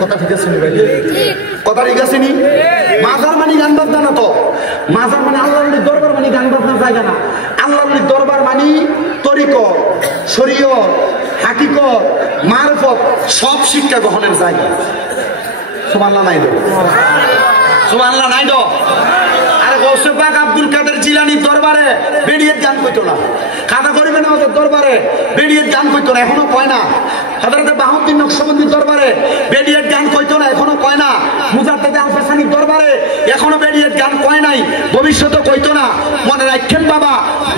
কথা ঠিক আছে ভাই? কথা ঠিক আছে নি? মাজার মানে গান বাজনা না তো, মাজার মানে আল্লাহর ওলির দরবার মানে গান বাজনার জায়গা না। আল্লাহর ওলির দরবার মানে তরিকত, শরীয়ত, হাকিকত, মারফত সব শিক্ষা গ্রহণের জায়গা। সুবহানাল্লাহ নাই দো, সুবহানাল্লাহ নাই দো। আরে গৌসে পাক আব্দুল কাদের জিলানীর দরবারে বেরিয়ে গান কইতো না, কাদা গরিবের নামাজের দরবারে বেরিয়ে গান কইতো না, এখনো কয় না। হযরতে বাহাউদ্দিন নকশবন্দির দরবারে বেরিয়ে গান কইতো না, এখনো কয় না। মুজাদ্দেদ আল ফাসানির দরবারে এখনো বেরিয়ে গান কয় নাই, ভবিষ্যতে কইতো না। মনে রাখেন বাবা,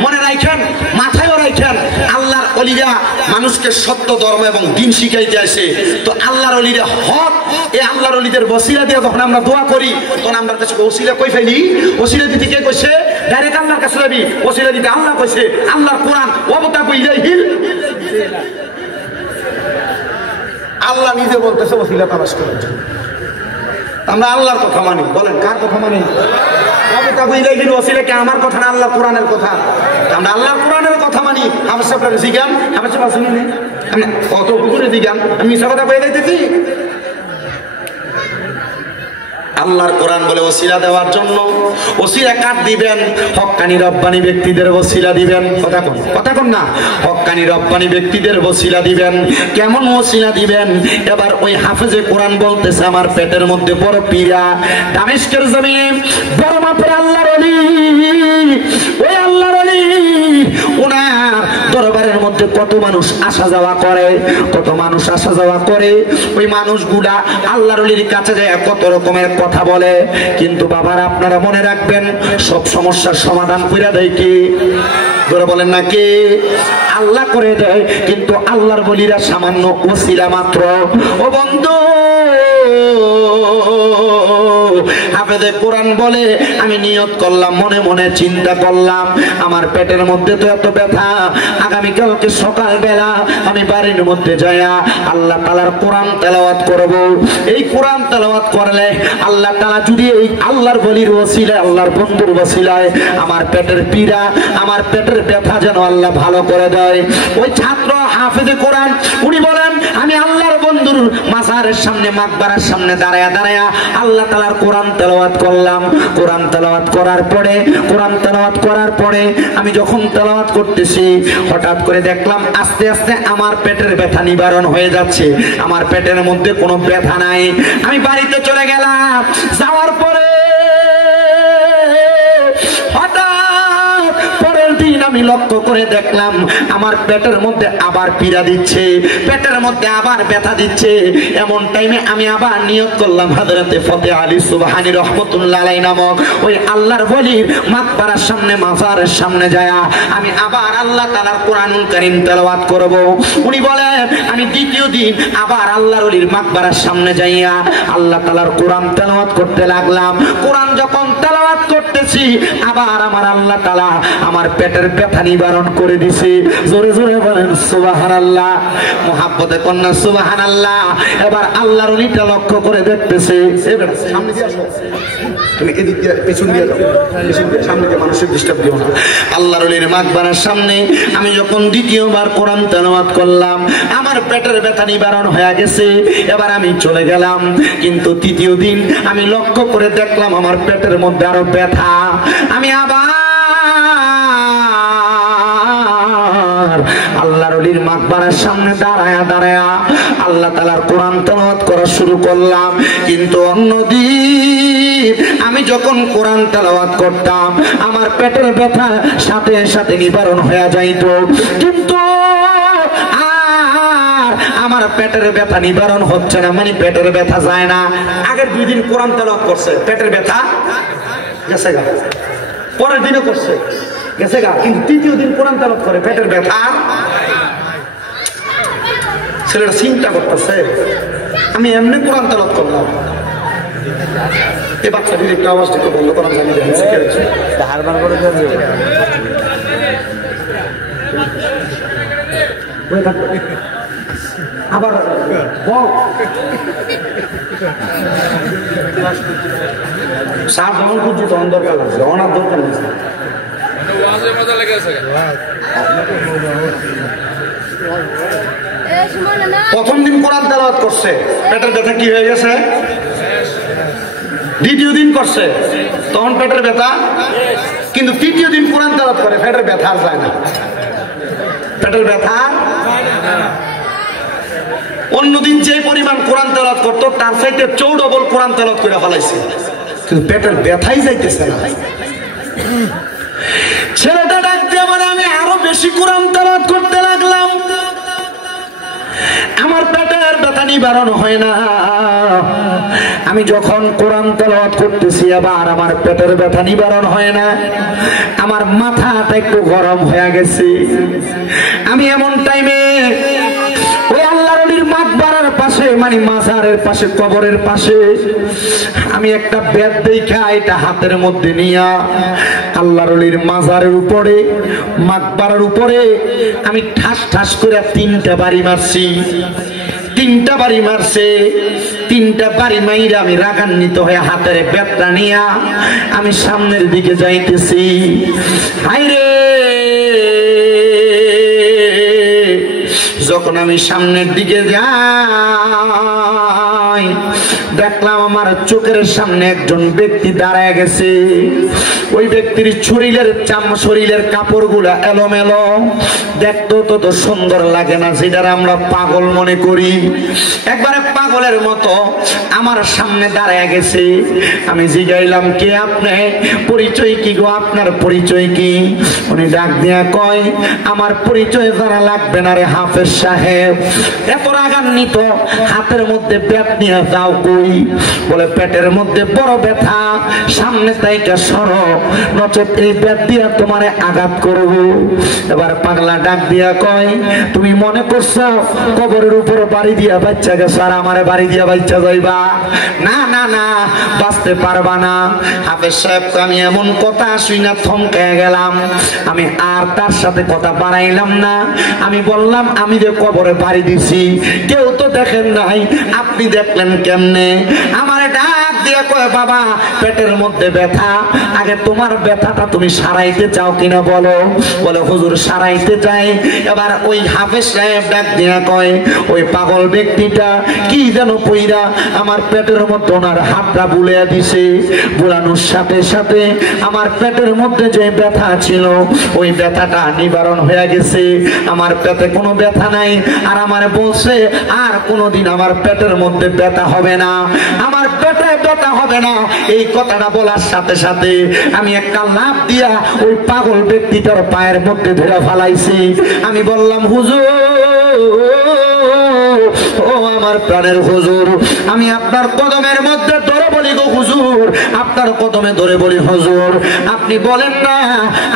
মনে রাখেন, মাথায়ও রাখেন, আল্লাহর অলিরা মানুষকে সত্য ধর্ম এবং দিন শিখাইতে আসে। তো আল্লাহর অলিরা হক, এই আল্লাহর অলিদের ওসিলা দিয়ে যখন আমরা দোয়া করি তখন আমরা কাছে ওসিলা কই ফেলি। ওসিলা দিতে কে কইছে? ডাইরেক্ট আল্লাহর কাছে যাবি। ওসিলা দিতে আল্লাহ কইছে, আল্লাহর কোরআন ওয়াবতাকু ইলাইহিল, আল্লাহ নিজে বলতেছে ওসিলা তালাশ করার জন্য। আমরা আল্লাহর কথা মানি। বলেন কার কথা মানি? ওয়াবতাকু ইলাইহিল ওসিলা কি আমার কথা না আল্লাহ কোরআনের কথা? আমরা আল্লাহর কোরআনের কথা মানি। আমার সাথে জিজ্ঞান, আমার সাথে শুনি নেই কত পুকুরে জিজ্ঞান, আমি মিশা কথা বলে দিতেছি। আল্লাহর কোরআন বলে ওসিলা দেওয়ার জন্য। ওসিলা কাট দিবেন? হক্কানি রব্বানি ব্যক্তিদের ওসিলা দিবেন। কথা কোন না, হক্কানি রব্বানি ব্যক্তিদের ওসিলা দিবেন। কেমন ওসিলা দিবেন? এবার ওই হাফেজে কোরআন বলতেছে আমার পেটের মধ্যে বড় পীড়া, দামেস্কের জমিনে বড় মাপের আল্লাহর ওলি, ওই আল্লাহর ওলি ওনার দরবারের মধ্যে কত মানুষ আসা যাওয়া করে, কত মানুষ আসা যাওয়া করে। ওই মানুষগুলা আল্লাহর ওলির কাছে যায় কত রকমের কথা বলে। কিন্তু বাবারা আপনারা মনে রাখবেন, সব সমস্যার সমাধান করে দেয় কি? ধরে বলেন না কে? আল্লাহ করে দেয়। কিন্তু আল্লাহর ওলিরা সামান্য ওসিলা মাত্র। ও বন্ধু, হাফেজে কোরআন বলে আমি নিয়ত করলাম, মনে মনে চিন্তা করলাম আমার পেটের মধ্যে তো এত ব্যথা, আগামীকালকে সকালবেলা আমি বাড়ির মধ্যে যাইয়া আল্লাহ তাআলার কোরআন তেলাওয়াত করব। এই কোরআন তেলাওয়াত করলে আল্লাহ তাআলা যদি এই আল্লাহর ওলির ওসিলায়, আল্লাহর বন্ধুর ওসিলায় আমার পেটের পীড়া, আমার পেটের ব্যথা যেন আল্লাহ ভালো করে দেয়। ওই ছাত্র হাফেজে কোরআন উনি বলেন আমি আল্লাহর বন্ধুর মাজারের সামনে, মাকবারার সামনে দাঁড়ায়া দাঁড়ায়া আল্লাহ তাআলার কোরআন তেলাওয়াত করলাম। কোরআন তেলাওয়াত করার পরে আমি যখন তেলাওয়াত করতেছি হঠাৎ করে দেখলাম আস্তে আস্তে আমার পেটের ব্যথা নিবারণ হয়ে যাচ্ছে, আমার পেটের মধ্যে কোনো ব্যথা নাই। আমি বাড়িতে চলে গেলাম। যাওয়ার পরে হঠাৎ পরের দিন আমি লক্ষ্য করে দেখলাম আমার পেটের মধ্যে আবার পীড়া দিচ্ছে, পেটের মধ্যে আবার ব্যথা দিচ্ছে। এমন টাইমে আমি আবার নিয়ত করলাম হযরতে ফতে আলী সুবহানী রহমাতুল্লাহ আলাইহি নামক ওই আল্লাহর ওলির মাকবারার সামনে, মাজারের সামনে যায়া আমি আবার আল্লাহ তাআলার কোরআনুল কারীম তেলাওয়াত করব। উনি বলেন আমি দ্বিতীয় দিন আবার আল্লাহর ওলির মাকবারার সামনে যাইয়া আল্লাহ তাআলার কোরআন তেলাওয়াত করতে লাগলাম। কোরআন যখন তেলাওয়াত করতেছি আবার আমার আল্লাহ তাআলা আমার পেটের ব্যথা নিবারণ করে দিছে। জোরে জোরে বলেন সুবহানাল্লাহ, মুহাব্বতে কন্যা সুবহানাল্লাহ। এবার আল্লাহর ওলিটা লক্ষ্য করে দেখতেছে, সামনে দিয়ে আসো, তুমি এদিক দিয়ে পেছন দিয়ে যাও, পেছন দিয়ে, সামনে দিয়ে মানুষের ডিস্টার্ব দিও না। আল্লাহর ওলির মাকবারার সামনে আমি যখন দ্বিতীয়বার কোরআন তেলাওয়াত করলাম আমার পেটের ব্যথা নিবারণ হয়ে গেছে। এবার আমি চলে গেলাম। কিন্তু তৃতীয় দিন আমি লক্ষ্য করে দেখলাম আমার পেটের মধ্যে আরো ব্যথা। আমি আবার আল্লাহর ওলির মাকবারার সামনে দাঁড়ায়া দাঁড়ায়া আল্লাহ তাআলার কোরআন তেলাওয়াত করা শুরু করলাম। কিন্তু অন্যদিন আমি যখন কোরআন তেলাওয়াত করতাম আমার পেটের ব্যথা সাথে সাথে নিবারণ হয়ে যাইত। কিন্তু আমার পেটের ব্যথা নিবারণ হচ্ছে না, মানে পেটের ব্যথা যায় না। আগের 2 দিন কোরআন তেলাওয়াত করছে, পেটের ব্যথা গেছে গা। পরের দিনও করছে, গেছে গা। কিন্তু তৃতীয় দিন কোরআন তেলাওয়াত করে পেটের ব্যথা। ছেলেটা চিন্তা করতেছে আমি এমনি কোরআন তেলাওয়াত করলাম, এই বাচ্চাটির একটু আওয়াজটা একটু বন্ধ করা জানি দেন, শিখে গেছে আবার সার যখন খুঁজছি তখন দরকার লাগছে, অনার দরকার নেই। প্রথম দিন কোরআন তেলাওয়াত করছে, পেটের ব্যথা কি হয়ে গেছে? দ্বিতীয় দিন করছে, তখন পেটের ব্যথা। কিন্তু তৃতীয় দিন কোরআন তেলাওয়াত করে পেটের ব্যথা আর যায় না, পেটের ব্যথা। অন্যদিন যে পরিমাণ কোরআন তেলাওয়াত করতো তার চাইতে 4 কোরআন তেলাওয়াত করে ফেলাইছে, কিন্তু পেটের ব্যথাই যাইতেছে না। ছেলেটা ডাক দিয়ে বলে আমি আরো বেশি কোরআন তেলাওয়াত করতে লাগলাম, আমার পেটের ব্যথা নিবারণ হয় না। আমি যখন কোরআন তেলাওয়াত করতেছি আবার আমার পেটের ব্যথা নিবারণ হয় না। আমার মাথাটা একটু গরম হয়ে গেছে। আমি এমন টাইমে ওই আল্লাহর ওলির মাকবারার পাশে, মানে মাজারের পাশে, কবরের পাশে আমি একটা বেত দেখা এটা হাতের মধ্যে নিয়া আল্লাহর ওলির মাজারের উপরে, মাকবারার উপরে আমি ঠাস ঠাস করে 3টা বাড়ি মারছি। 3টা বাড়ি মারছে। 3টা বাড়ি মাইরা আমি রাগান্বিত হয়ে হাতের বেতটা নিয়া আমি সামনের দিকে যাইতেছি। হায়রে, যখন আমি সামনের দিকে যাই দেখলাম আমার চোখের সামনে একজন ব্যক্তি দাঁড়ায় গেছে। ওই ব্যক্তির শরীরের কাপড়গুলা এলোমেলো, দেখতে তত সুন্দর লাগে না, যেটা আমরা পাগল মনে করি। একবারে পাগলের মতো আমার সামনে দাঁড়ায় গেছে। আমি জিগাইলাম, কে আপনি? পরিচয় কি গো? আপনার পরিচয় কি? উনি ডাক দিয়া কয়, আমার পরিচয় জানা লাগবে না রে হাফেজ সাহেব। এত রাগান্বিত, হাতের মধ্যে ব্যাট নিয়ে যাও কই? বলে পেটের মধ্যে বড় ব্যথা, সামনে তাইকা সরো, নচেত এই ব্যাট দিয়া তোমারে আঘাত করব। এবার পাগলা ডাক দিয়া কয়, তুমি মনে করছো কবরের উপরে বাড়ি দিয়া বাচ্চা গেছো আর আমারে বাড়ি দিয়া বাচ্চা যাইবা? না না না, বাঁচতে পারবা না। হাফেজ সাহেব আমি এমন কথা শুই না থমকে গেলাম। আমি আর তার সাথে কথা বাড়াইলাম না। আমি বললাম, আমি যে কবরে বাড়ি দিছি কেউ তো দেখেন নাই, আপনি দেখলেন কেমনে? আমারে ডাক দিয়ে কয়, বাবা পেটের মধ্যে ব্যথা, আগে তোমার ব্যথাটা তুমি সারাইতে চাও কিনা বলো? বলে হুজুর সারাইতে চাই। এবার ওই হাফেজ সাহেব ডাক দিয়ে কয়, ওই পাগল ব্যক্তিটা কি যেন পইরা আমার পেটের মধ্যে ওনার হাতটা বুলিয়ে দিছে। বুলানোর সাথে সাথে আমার পেটের মধ্যে যে ব্যথা ছিল ওই ব্যথাটা নিবারণ হয়ে গেছে। আমার পেটে কোনো ব্যথা নাই। আর আমারে বলছে, আর কোনোদিন আমার পেটের মধ্যে ব্যথা হবে না, আমার পেটে ব্যথা হবে না। এই কথাটা বলার সাথে সাথে আমি একটা লাফ দিয়া ওই পাগল ব্যক্তিটার পায়ের মধ্যে ধরে ফেলাইছি। আমি বললাম, হুজুর, ও আমার প্রাণের হুজুর, আমি আপনার কদমের মধ্যে ধরে বলি গো হুজুর, আপনার কদমে ধরে বলি হুজুর, আপনি বলেন না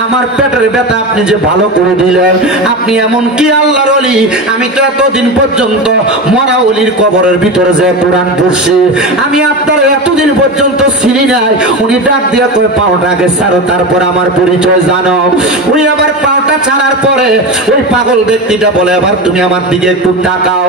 আমার পেটের ব্যথা আপনি যে ভালো করে দিলেন। আপনি এমন কি আল্লাহর ওলি? আমি তো এতদিন পর্যন্ত মরা ওলির কবরের ভিতরে যে কোরআন পড়ছি, আমি আপনার এতদিন পর্যন্ত চিনি নাই। উনি ডাক দিয়ে কই, পাওটা আগে ছাড়ো, তারপর আমার পরিচয় জানো। উনি আবার পাওটা ছাড়ার পরে ওই পাগল ব্যক্তিটা বলে, এবার তুমি আমার দিকে একটু তাকাও।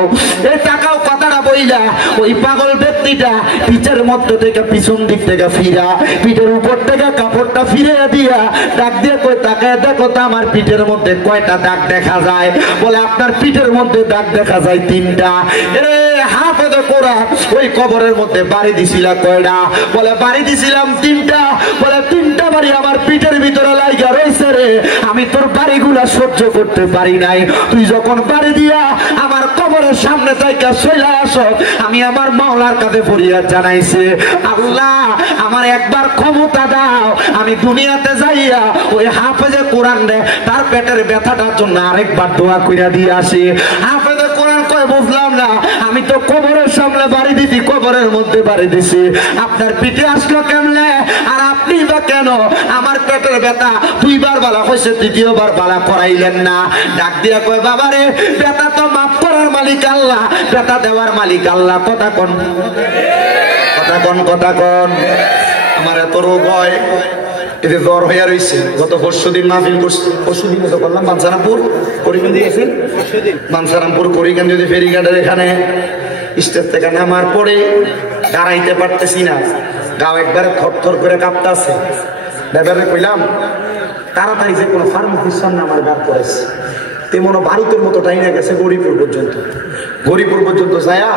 এই তাকাও কথাটা বইলা ওই পাগল ব্যক্তিটা পিঠের মধ্য থেকে পিছন দিক থেকে ফিরা, পিঠের উপর থেকে কাপড়টা ফিরে দিয়া ডাক দিয়ে কই, তাকায় দেখো তো আমার পিঠের মধ্যে কয়টা দাগ দেখা যায়? বলে আপনার পিঠের মধ্যে দাগ দেখা যায় 3টা। এরে হাফেজে কোরআন, ওই কবরের মধ্যে বাড়ি দিছিলা কয়টা? বলে বাড়ি দিছিলাম 3টা। বলে 3টা বাড়ি আমার পিঠের ভিতরে লাইগা রইছে রে, আমি তোর বাড়িগুলা সহ্য করতে পারি নাই। তুই যখন বাড়ি দিয়া আমার কবরের সামনে তাইকা চলে আসো, আমি আমার মাওলার কাছে ফরিয়াদ জানাইছি, আল্লাহ আমার একবার ক্ষমতা দাও, আমি দুনিয়াতে যাইয়া ওই হাফেজে কোরআন রে তার পেটের ব্যথাটার জন্য আরেকবার দোয়া কইরা দিয়ে আসি। হাফেজে কোরআন কয়, বুঝলাম না, আমি তো কবরের সামনে বাড়ি দিছি, কবরের মধ্যে বাড়ি দিছি, আপনার পিঠে আসলো কেমনে? আর আপনি বা কেন আমার পেটের ব্যথা 2বার বালা হয়েছে, 3য়বার বালা করাইলেন না? ডাক দিয়া কয়, বাবারে ব্যথা তো মাফ করার মালিক আল্লাহ, ব্যথা দেওয়ার মালিক আল্লাহ। কথা কন, কথা কন, কথা কন। আমার এত রোগ হয়, এতে জ্বর হইয়া রয়েছে। গত পরশুদিন মাহফিল করছি, পরশুদিন তো করলাম বাঞ্ছারামপুর করিগঞ্জ দিয়েছেন, বাঞ্ছারামপুর করিগঞ্জ যদি ফেরিঘাটের এখানে স্টেজ থেকে নামার পরে দাঁড়াইতে পারতেছি না, গাও একবারে থরথর করে কাঁপতেছে। ড্রাইভারে কইলাম, তাড়াতাড়ি যে কোনো ফার্মেসির সামনে আমার গাড় করেছে। তেমন বাড়িতের মতো টাইমে গেছে গরিপুর পর্যন্ত। গরিপুর পর্যন্ত যায়া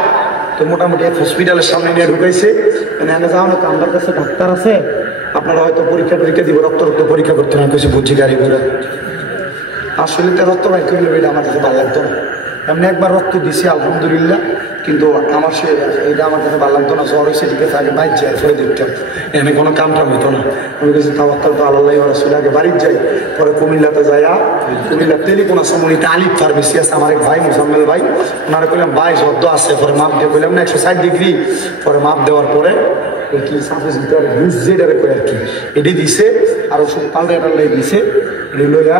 তো মোটামুটি এক হসপিটালের সামনে নিয়ে ঢুকাইছে। এখানে যাও না তো, আমার কাছে ডাক্তার আছে, আপনারা হয়তো পরীক্ষা দিব, রক্ত পরীক্ষা করতে না কিছু বুঝি গাড়ি ঘোড়া। আসলে তো রক্ত বাইক করলে এটা আমার কাছে ভালো লাগতো না। এমনি একবার রক্ত দিছি, আলহামদুলিল্লাহ কিন্তু আমার সে এটা আমার কাছে ভালো লাগতো না, জ্বর হয়েছে ঠিক আছে আগে বাইর যাই পরে দেখতাম, এখানে কোনো কাম টাম হতো না। আমি কাছে তাওয়াক্কাল তো আল্লাহ ওয়া রাসূল, আগে বাড়ির যাই, পরে কুমিল্লাতে যাইয়া কুমিল্লার টেলিকোনা সমনিতে আলিফ ফার্মেসি আছে আমার এক ভাই মুজাম্মেল ভাই, ওনারা কইলাম ভাই শব্দ আছে, পরে মাপ দিয়ে কইলাম না 160 ডিগ্রি, পরে মাপ দেওয়ার পরে কি সাপোজ ভিতরে বুঝ যেটারে কই আর কি এটি দিছে, আর ওষুধ পাল্টাই দিছে, লইয়া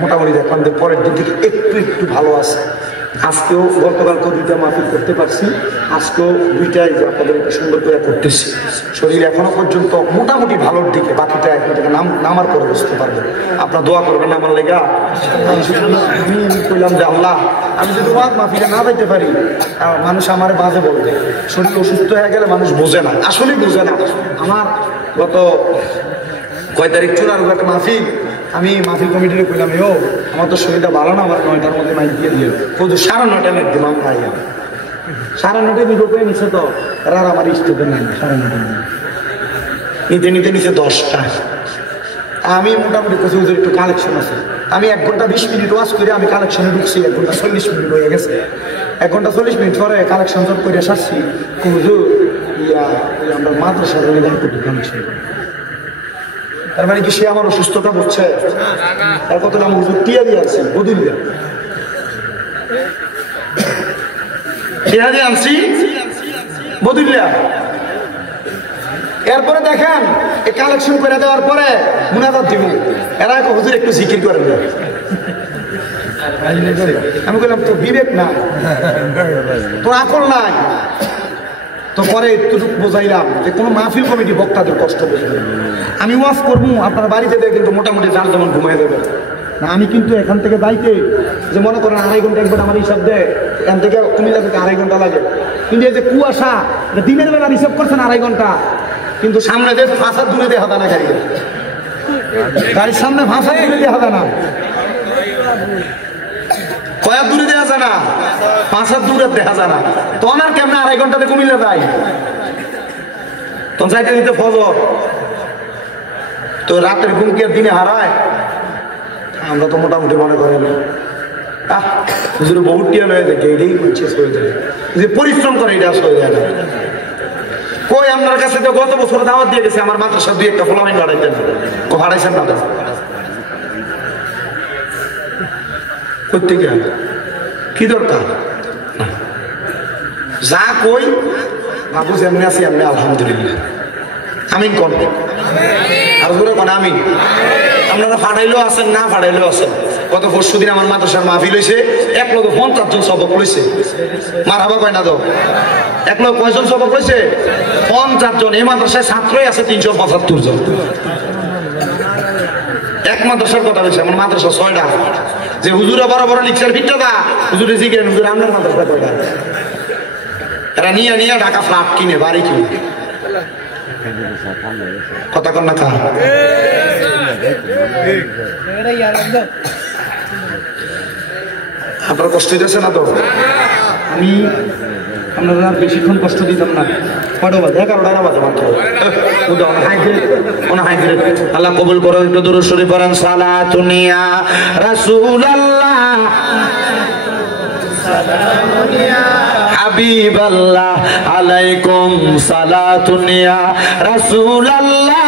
মোটামুটি দেখলাম যে পরের দিন থেকে একটু একটু ভালো আছে। আজকেও গতকালকেও 2টা মাহফিল করতে পারছি, আজকেও 2টাই যে আপনাদের একটু সুন্দর করে করতেছি। শরীর এখনো পর্যন্ত মোটামুটি ভালোর দিকে, বাকিটা এখন থেকে নামার পরে বুঝতে পারবেন। আপনার দোয়া করবেন আমার লেগা। আমি কইলাম যে আল্লাহ, আমি যদি মাহফিলে না যাইতে পারি মানুষ আমার বাজে বলবে, শরীর অসুস্থ হয়ে গেলে মানুষ বোঝে না, আসলেই বোঝে না। আমার গত কয় তারিখ 14 একটা মাহফিল, আমি মাহফিল কমিটিতে কইলাম আমার তো শরীরটা ভালো না, আমার 9টার মধ্যে মাইক দিয়ে দিল, প্রচুর 9:30 মাইক দিলাম ভাই, 9:30 বিরো করে নিচ্ছে তো এরা আমার স্টুডেন্ট নাই, 9:30 নিতে নিচে 10টা। আমি মোটামুটি কিছু একটু কালেকশন আছে, আমি 1 ঘন্টা 20 মিনিট ওয়াজ করে আমি কালেকশনে ঢুকছি, 1 ঘন্টা 40 মিনিট হয়ে গেছে, 1 ঘন্টা 40 মিনিট পরে কালেকশন সব করে সারছি। হুজুর আমরা মাদ্রাসার কালেকশন, তার মানে কি সে আমার অসুস্থতা বুঝছে? তার কথা আমি হুজুর টিয়া দিয়ে আনছি, বদুলিয়া টিয়া দিয়ে আনছি বদুলিয়া। এরপরে দেখেন এই কালেকশন করে দেওয়ার পরে মুনাজাত দিব, এরা হুজুর একটু জিকির করেন না। আমি বললাম তোর বিবেক না, তোর আকল নাই। তো পরে একটুটুকু বোঝাইলাম যে কোনো মাহফিল কমিটি বক্তাদের কষ্ট বোঝাবে, আমি ওয়াজ করবো আপনার বাড়িতে দেয় কিন্তু মোটামুটি জাল যেমন ঘুমাই দেবে না। আমি কিন্তু এখান থেকে যাইতে যে মনে করেন 2.5 ঘন্টা একবার আমার হিসাব দেয়, এখান থেকে কুমিল্লা থেকে 2.5 ঘন্টা লাগে, কিন্তু এই যে কুয়াশা দিনের বেলা হিসাব করছেন 2.5 ঘন্টা, কিন্তু সামনে দিয়ে ফাঁসার দূরে দেখা যায় না, গাড়ির সামনে ফাঁসার দূরে দেখা যায় না, কয়েক দূরে দেখা যায় না, 5 হাত দূরে দেখা যায় না। তখন আর কেমন 2.5 ঘন্টাতে কুমিল্লা যায়, তখন যাইতে দিতে ফজর, তো রাতের ঘুম কি দিনে হারায়? আমরা তো মোটামুটি মনে করেন বহুত টিয়া হয়ে যায়, এটাই শেষ হয়ে যায়, যে পরিশ্রম করে এটা হয়ে যায় না। কই আপনার কাছে তো গত বছর দাওয়াত দিয়ে গেছে, আমার মাদ্রাসা 2-1টা ফলামিন বাড়াইতেন, হারাইছেন না প্রত্যেকে, কি দরকার? যা কই বাবু যেমনি আছি এমনি আলহামদুলিল্লাহ, আমিন কোন আর পুরো কোন আমিন। আপনারা ফাটাইলেও আছেন, না ফাটাইলেও আছেন। গত পরশুদিন আমার মাদ্রাসার মাহফিল হয়েছে, 150 জন সবক লইছে, মারহাবা কয় না তো? 100 কয়জন সবক লইছে? 50 জন। এই মাদ্রাসায় ছাত্রই আছে 375 জন। এক মাদ্রাসার কথা বলছে, আমার মাদ্রাসা 6টা। যে হুজুরে বড় বড় লিখছেন ভিট্টা দা, হুজুরে জিজ্ঞেস হুজুর আপনার মাদ্রাসা কয়টা? এরা নিয়ে ঢাকা ফ্ল্যাট কিনে, বাড়ি কিনে, কথা কন না কা আপনার কষ্ট দিতেছে না তো? আমি আপনারা বেশিক্ষণ কষ্ট দিতাম না, 11টা বাজে মাত্র। আল্লাহ কবুল করো, একটু দুরূদ শরীফ পড়েন। সালাতুন ইয়া রাসূলুল্লাহ হাবিবাল্লাহ আলাইকুম সালাতুন ইয়া রাসূলুল্লাহ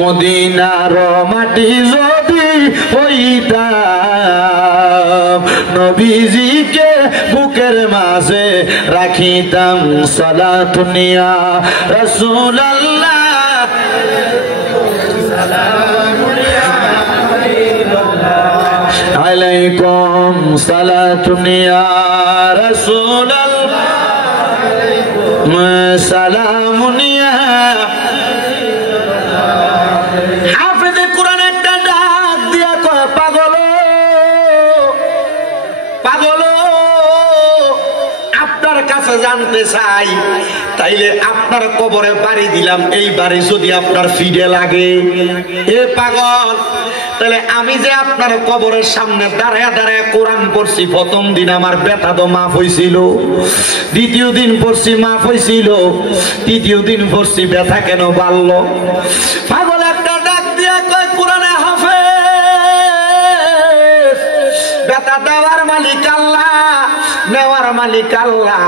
মদিনার মাটি যদি হইতাম, নবীজিকে বুকের মাঝে রাখিতাম। সালাতুন ইয়া রাসূলুল্লাহ আলাইকুম সালাতুন ইয়া রাসূলুল্লাহ সালামুন ইয়া। হাফেজে কোরআন একটা ডাক দিয়া কয়, পাগল পাগল আপনার কাছে জানতে চাই, তাইলে আপনার কবরে বাড়ি দিলাম, এই বাড়ি যদি আপনার ফিডে লাগে, এ পাগল তাহলে আমি যে আপনার কবরের সামনে দাঁড়ায় দাঁড়ায় কোরআন পড়ছি, প্রথম দিন আমার ব্যথা তো মাফ হয়েছিল, দ্বিতীয় দিন পড়ছি মাফ হয়েছিল, তৃতীয় দিন পড়ছি ব্যথা কেন বাড়লো? পাগল একটা ডাক দিয়া কয়, কোরআনে হাফেজ ব্যথা দেওয়ার মালিক আল্লাহ, নেওয়ার মালিক আল্লাহ,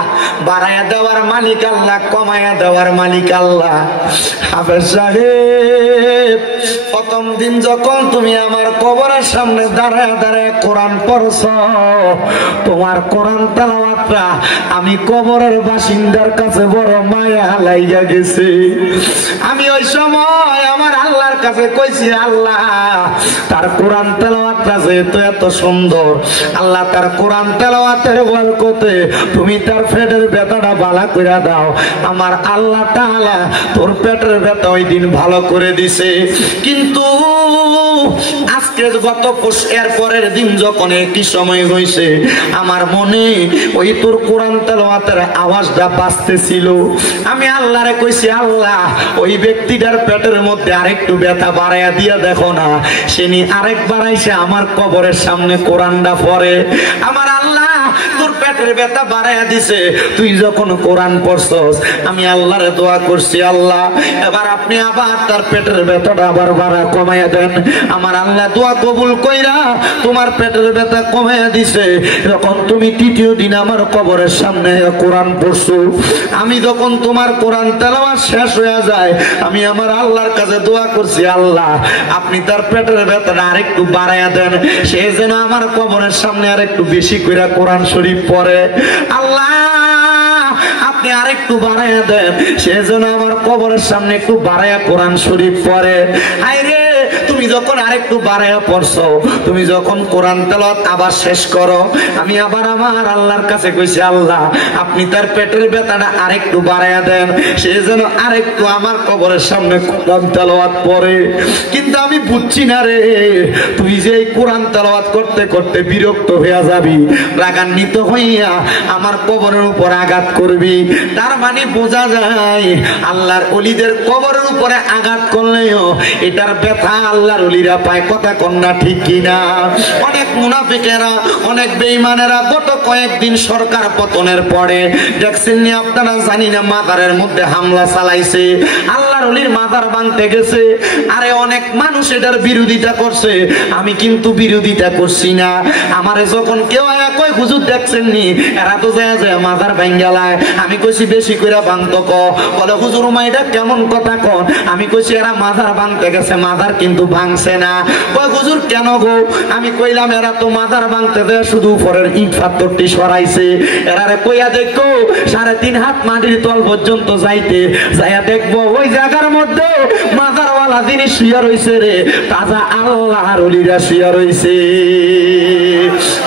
বাড়াইয়া দেওয়ার মালিক আল্লাহ, কমাইয়া দেওয়ার মালিক আল্লাহ। হাফেজ সাহেব, প্রথম দিন যখন তুমি আমার কবরের সামনে দাঁড়ায় দাঁড়ায় কোরআন পড়ছ, তোমার কোরআন তেলাওয়াতটা আমি কবরের বাসিন্দার কাছে বড় মায়া লাইগা গেছে। আমি ওই সময় আমার আল্লাহর কাছে কইছি, আল্লাহ তার কোরআন তেলাওয়াতটা যেহেতু এত সুন্দর, আল্লাহ তার কোরআন তেলাওয়াতের বরকতে তুমি তার পেটের ব্যথাটা ভালো করে দাও। আমার আল্লাহ তাআলা তোর পেটের ব্যথা ওই দিন ভালো করে দিছে। কিন্তু আজকে গত এর পরের দিন যখন একই সময় হয়েছে, আমার মনে ওই তোর কোরআন তেলাওয়াতের আওয়াজটা বাজতেছিল। আমি আল্লাহরে কইছি, আল্লাহ ওই ব্যক্তিটার পেটের মধ্যে আরেকটু ব্যথা বাড়াইয়া দিয়া দেখো না। সেনি আরেকবার আইসে আমার কবরের সামনে কোরআনটা পড়ে। আমার আল্লাহ তোর পেটের ব্যথা বাড়াইয়া দিছে। তুই যখন কোরআন পড়ছস, আমি আল্লাহরে দোয়া করছি, আল্লাহ এবার আপনি আবার তার পেটের ব্যথাটা আবার বাড়া কমাইয়া দেন। আমার আল্লাহ দোয়া কবুল কইরা তোমার পেটের ব্যথা কমাইয়া দিছে। যখন তুমি তৃতীয় দিন আমার কবরের সামনে কোরআন পড়ছো, আমি যখন তোমার কোরআন তেলাওয়াত শেষ হয়ে যায়, আমি আমার আল্লাহর কাছে দোয়া করছি, আল্লাহ আপনি তার পেটের ব্যথাটা আরেকটু বাড়াইয়া দেন, সে যেন আমার কবরের সামনে আরেকটু বেশি করে কোরআন শরীফ পড়ে। আল্লাহ আপনি আরেকটু বাড়াইয়া দেন, সে যেন আমার কবরের সামনে একটু বাড়াইয়া কোরআন শরীফ পড়ে। হায়রে, তুমি যখন আরেকটু বাড়াইয়া পড়ছো, তুমি যখন কোরআন তেলাওয়াত আবার শেষ করো, আমি আবার আমার আল্লাহর কাছে কইছি, আল্লাহ আপনি তার পেটের ব্যথাটা আরেকটু বাড়াইয়া দেন, সে যেন আরেকটু আমার কবরের সামনে কোরআন তেলাওয়াত পড়ে। কিন্তু আমি বুঝছি না রে, তুই যে এই কোরআন তেলাওয়াত করতে করতে বিরক্ত হইয়া যাবি, রাগান্বিত হইয়া আমার কবরের উপর আঘাত করবি। তার মানে বোঝা যায় আল্লাহর ওলিদের কবরের উপরে আঘাত করলেও এটার ব্যথা আল্লাহর ওলিরা পায়। কথা কন্যা ঠিক কিনা? অনেক মুনাফিকেরা, অনেক বেঈমানেরা গত কয়েকদিন সরকার পতনের পরে দেখছেন নি আপনারা, জানি না মাজারের মধ্যে হামলা চালাইছে, আল্লাহর ওলির মাজার ভাঙতে গেছে। আরে অনেক মানুষ এটার বিরোধিতা করছে, আমি কিন্তু বিরোধিতা করছি না। আমারে যখন কেউ কয় হুজুর দেখছেন নি এরা তো যায় যায় মাজার ভাঙ্গালায়, আমি কইছি বেশি করে ভাঙতো ক, বলে হুজুর মা এটা কেমন কথা কন? আমি কইছি এরা মাজার ভাঙতে গেছে, মাজার কিন্তু ভাঙছে না। কয় হুজুর কেন গো? আমি কইলাম এরা তো মাজার ভাঙতে দেয়, শুধু উপরের ইট পাথরটি সরাইছে। এরারে কইয়া দেখো 3.5 হাত মাটির তল পর্যন্ত যাইতে যাইয়া দেখবো ওই জায়গার মধ্যে মাজারওয়ালা জিনিস শুয়া রইছে রে, তাজা আল্লাহর ওলিরা শুয়া রইছে।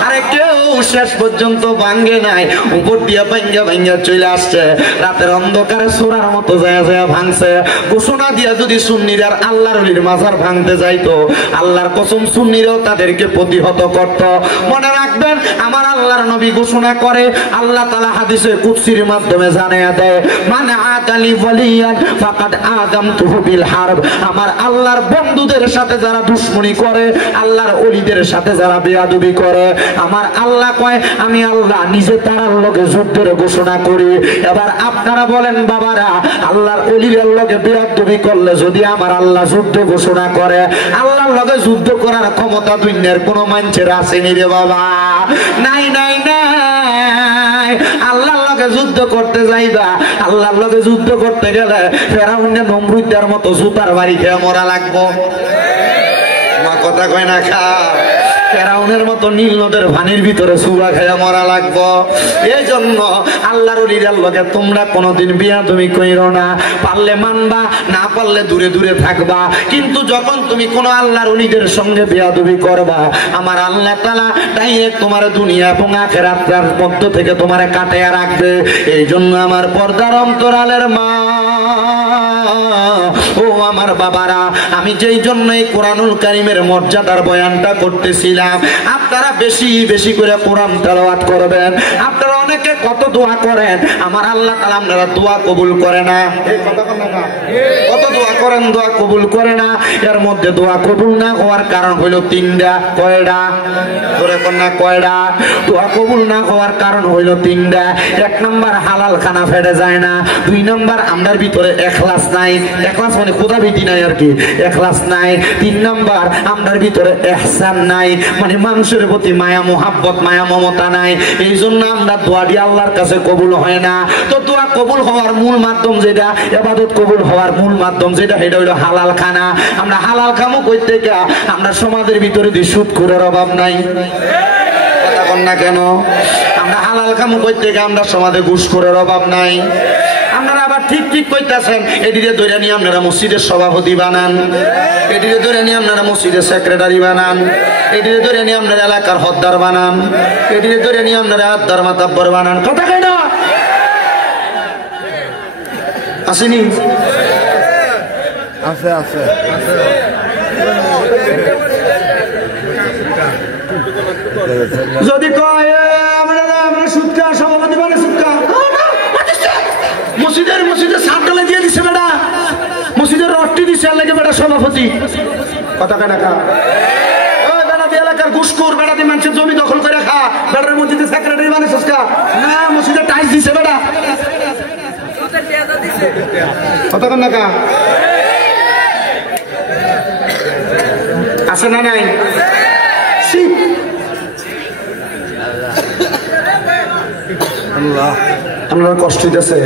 আরে কেউ শেষ পর্যন্ত ভাঙ্গে নাই, উপর দিয়া ভাঙ্গা ভাঙ্গা চলে আসছে, রাতের অন্ধকারে সোরার মতো যায় যায় ভাঙছে। ঘোষণা দিয়া যদি সুন্নিরা আল্লাহর ওলির মাজার ভাঙতে যাইতো, আল্লাহর কসম সুন্নিরাও তাদেরকে প্রতিহত করত। মনে রাখবেন, আমার আল্লাহর নবী ঘোষণা করে, আল্লাহ তাআলা হাদিসে কুদসির মাধ্যমে জানায়া দেয়, মান আদালি ওয়ালিয়ান ফাকাদ আযামতুহু বিল হারব। আমার আল্লাহর বন্ধুদের সাথে যারা দুশমনি করে, আল্লাহর ওলিদের সাথে যারা বেয়াদবি করে, আমার আল্লাহ কয় আমি আল্লাহ নিজে তার লগে যুদ্ধের ঘোষণা করি। এবার আপনারা বলেন বাবারা, আল্লাহর ওলিদের লগে বেয়াদবি করলে যদি আমার আল্লাহ যুদ্ধ ঘোষণা করে, আল্লাহর লগে যুদ্ধ করার ক্ষমতা দুনিয়ার কোন মানুষের আসেনি রে বাবা? নাই নাই নাই। আল্লাহর লগে যুদ্ধ করতে যাইবা, আল্লাহর লগে যুদ্ধ করতে গেলে ফেরাউন নমরুদের মতো জুতার বাড়ি খেয়ে মরা লাগবো। আমার কথা কয় না খা, ফেরাউনের মতো নীল নদের পানির ভিতরে সুবা খেয়ে মরা লাগবো। এই জন্য আল্লাহর ওলিদের লগে তোমরা কোনোদিন বিয়াদবি কইরো না। পারলে মানবা, না পারলে দূরে দূরে থাকবা। কিন্তু যখন তুমি কোনো আল্লাহর ওলিদের সঙ্গে বিয়াদবি করবা, আমার আল্লাহ তাআলা ডাইরেক্ট তোমার দুনিয়া এবং আখিরাতের মধ্য থেকে তোমারে কাটাইয়া রাখবে। এই জন্য আমার পর্দার অন্তরালের মা ও আমার বাবারা, আমি যেই জন্য এই কোরআনুল কারীমের মর্যাদার বয়ানটা করতেছিলাম, আপনারা বেশি বেশি করে কোরআন তেলাওয়াত করবেন। আপনারা অনেকে কত দোয়া করেন, আমার আল্লাহ তাআলা আপনারা দোয়া কবুল করে না। এই কথা বলেন না, কত দোয়া করেন, দোয়া কবুল করে না। এর মধ্যে দোয়া কবুল না হওয়ার কারণ হলো 3টা। কয়টা? ধরে কোন না কয়টা? দোয়া কবুল না হওয়ার কারণ হইল 3টা। 1 নাম্বার হালাল খানা ফেটে যায় না। 2 নাম্বার আমরার ভিতরে ইখলাস নাই। ইখলাস মানে খোদা প্রীতি নাই আর কি, এখলাস নাই। 3 নাম্বার আমরার ভিতরে ইহসান নাই, মানে মানুষের প্রতি মায়া মোহাব্বত মায়া মমতা নাই। এই জন্য আমরা দোয়াটি আল্লাহর কাছে কবুল হয় না। তো দোয়া কবুল হওয়ার মূল মাধ্যম যেটা, ইবাদত কবুল হওয়ার মূল মাধ্যম যেটা, সেটা হইলো হালাল খানা। আমরা হালাল খামো কই থেকে? আমরা সমাজের ভিতরে দিয়ে সুদখোরের অভাব নাই, কথা বল না কেন? আমরা হালাল খামো কই থেকে? আমরা সমাজে ঘুষখোরের অভাব নাই। আপনারা আবার ঠিক ঠিক কইতাছেন, এদিকে ধরে নিয়ে আপনারা মসজিদের সভাপতি বানান, এদিকে ধরে নিয়ে আপনারা মসজিদের সেক্রেটারি বানান, এদিকে ধরে নিয়ে আপনারা এলাকার হদ্দার বানান, এদিকে ধরে নিয়ে আপনারা আদ্দার মাতাব্বর বানান। কথা কই না? আসেনি? আছে আছে। যদি কয় আমরা সুদকা সভাপতি বানাই, সুদকা মসজিদের সাত ডালে দিয়ে দিছে বেটা, মসজিদের রডটি দিছে আর লাগে বেটা সভাপতি। কথা কেন কা? ওই বেটা দিয়ে এলাকার ঘুষখোর, বেটা দিয়ে মানুষের জমি দখল করে খা, বেটার মসজিদের সেক্রেটারি বানাইছিস কা? না, মসজিদের টাইলস দিছে বেটা। কথা কেন কা? আছে না নাই? আপনার কষ্ট হইতেছে?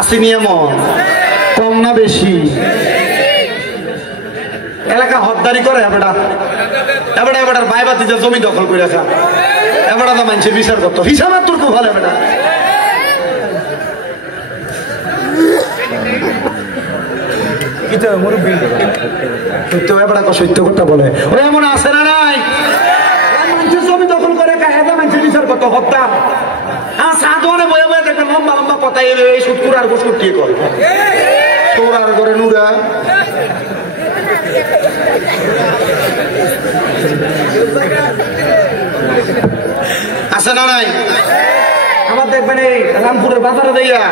আসেনি এমন? কম না বেশি? এলাকা হদ্দারি করে এবারটা, এবারটার ভাই বাতিতে জমি দখল করে রাখা, এবারটা তো মানুষের বিচার করতো, হিসাব তোর খুব ভালো এবারটা। সত্য কথা বলে ওরা এমন আছে না নাই? মানুষের জমি দখল করে কায়দা মানুষের বিচার করতো হত্যা। হ্যাঁ, সাধনে বয়ে বয়ে দেখবেন লম্বা লম্বা কথা এই সুৎকুর আর গোসুর কি করে তোর আর করে নুরা। আছে না নাই? আবার দেখবেন এই রামপুরের বাজারে দেয়া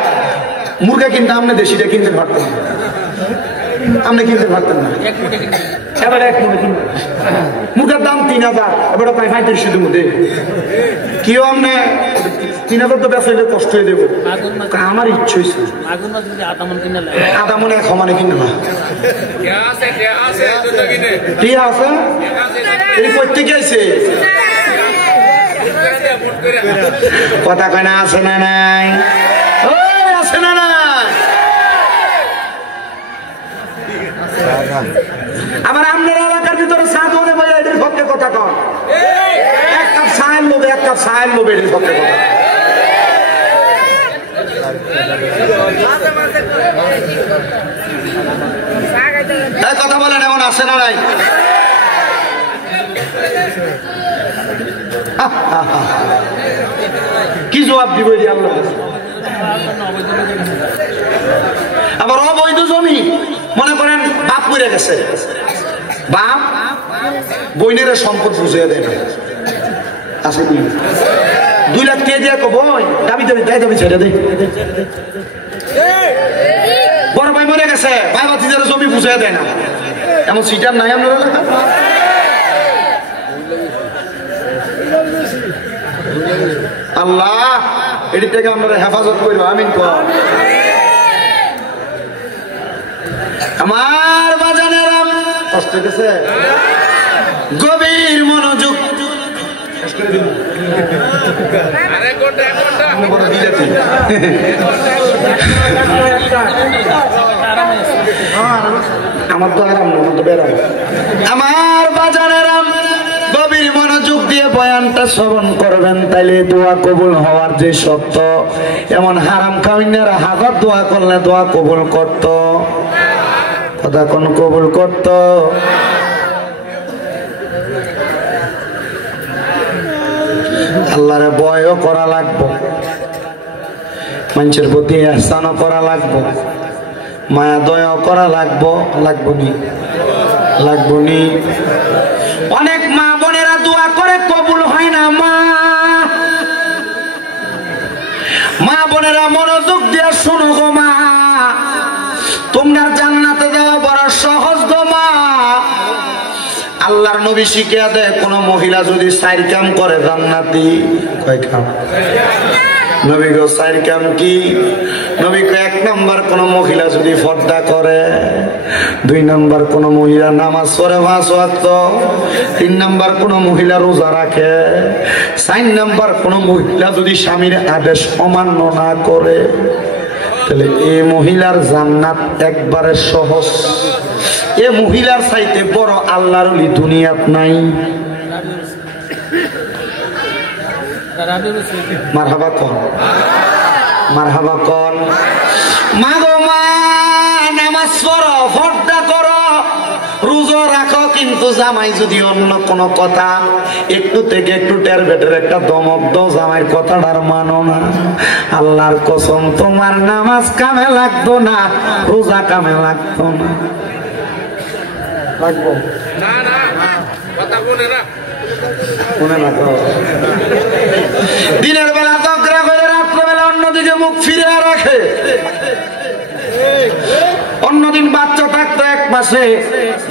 মুরগা কিনতে আপনি দেশিটা কিনতে পারতেন, আপনি কিনতে পারতেন না। এবার এক মুরগার দাম 3000, এবার প্রায় 3500 মধ্যে কেউ আপনি 3000 তো ব্যবসায়ীদের কষ্ট হয়ে দেবো। আমার ইচ্ছে হয়েছে আধা মনে এক সমানে কিনে না ঠিক আছে। এই প্রত্যেকে আছে কথা কয় না? আছে না নাই? আছে না নাই? আবার আপনার এলাকার ভিতরে সাধনে বলে এদের সত্যি কথা কন, এক কাপ সায়ের লোভে এদের সত্যি কথা কথা বলেন এমন আছে না নাই? কি জবাব দিব আল্লাহ? আবার অবৈধ জমি মনে করেন বাপ মরে গেছে, বাপ বইনের সম্পদ বুঝিয়ে দেয় না, আছে কি 2 লাখ কে দিয়ে বই দাবি দাবি তাই দাবি ছেড়ে দেয়। বড় ভাই মরে গেছে, ভাই বাতিদের জমি বুঝিয়ে দেয় না, এমন সিটার নাই আপনার এলাকা? আল্লাহ এটি থেকে আপনারা হেফাজত করবো, আমিন কর। আমার বাজানেরা কষ্ট হইতেছে, গভীর মনোযোগ আমার তো আরাম না, আমার তো বেরাম। আমার বাজানেরা গভীর মনোযোগ দিয়ে বয়ানটা শ্রবণ করবেন, তাইলে দোয়া কবুল হওয়ার যে সত্য, এমন হারাম কামিনারা হাজার দোয়া করলে দোয়া কবুল করত, কথা কোন কবুল করত? আল্লাহরে ভয়ও করা লাগবো, মানুষের প্রতি ইহসানও করা লাগবো, মায়া দয়াও করা লাগবো, লাগবো নি। অনেক মা বোনেরা দোয়া করে কবুল হয় না। মা বোনেরা মনোযোগ দিয়ে শুনো গো মা, তোমরা জান্নাতে যাওয়া বড় সহজ গো মা। আল্লাহর নবী শিখিয়ে দেয়, কোন মহিলা যদি 4 কাম করে জান্নাতি। কয় কাম? নবী গো 4 কাম কি? নবী কয় 1 নাম্বার, কোন মহিলা যদি পর্দা করে, 2 নাম্বার কোন মহিলা নামাজ পড়ে 5 ওয়াক্ত, 3 নাম্বার কোন মহিলা রোজা রাখে, 4 নাম্বার কোন মহিলা যদি স্বামীর আদেশ অমান্য না করে, তাহলে এই মহিলার জান্নাত একবারে সহজ। এ মহিলার চাইতে বড় আল্লাহর ওলি দুনিয়াত নাই। মারহাবা কোন, মারহাবা কোন। মা গো মা, নামাজ পড়ো, পর্দা করো, রোজা রাখো, কিন্তু জামাই যদি অন্য কোন কথা একটু থেকে একটু টের বেটের একটা দমক দাও, জামাইয়ের কথাটার মানো না, আল্লাহর কসম তোমার নামাজ কামে লাগতো না, রোজা কামে লাগতো না। লাগবো না, না কথা বলে না, মনে না তো। দিনের বেলা ঝগড়া করে রাত্রেবেলা অন্যদিকে মুখ ফিরে রাখে। অন্যদিন বাচ্চা থাকতো এক পাশে,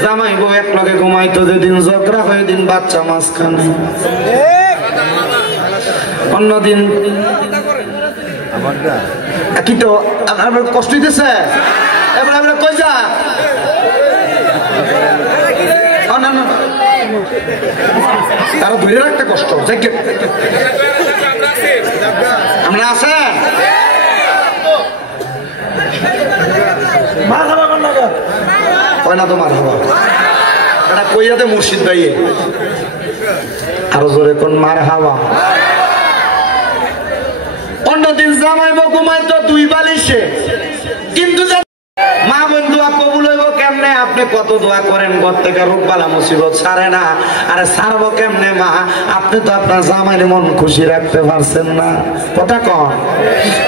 জামাই বউ এক লগে ঘুমাইতো, যেদিন ঝগড়া হয় দিন বাচ্চা মাঝখানে। অন্যদিন কি তো আপনার কষ্ট হইতেছে, এবার আমরা কই যা তারা ধরে রাখতে কষ্ট। আমরা আছে না তোমার হবা এটা কইয়াতে মুর্শিদ ভাই আরো জোরে কোন মার হাওয়া। অন্যদিন জামাই বউ ঘুমাইতো 2 বালিশে, কিন্তু মা বোন দোয়া কবুল হইব কেমনে? আপনি কত দোয়া করেন, ঘর থেকে রোগ বালা মুসিবত ছাড়ে না, আরে ছাড়বো কেমনে মা? আপনি তো আপনার জামাইয়ের মন খুশি রাখতে পারছেন না। কথা কন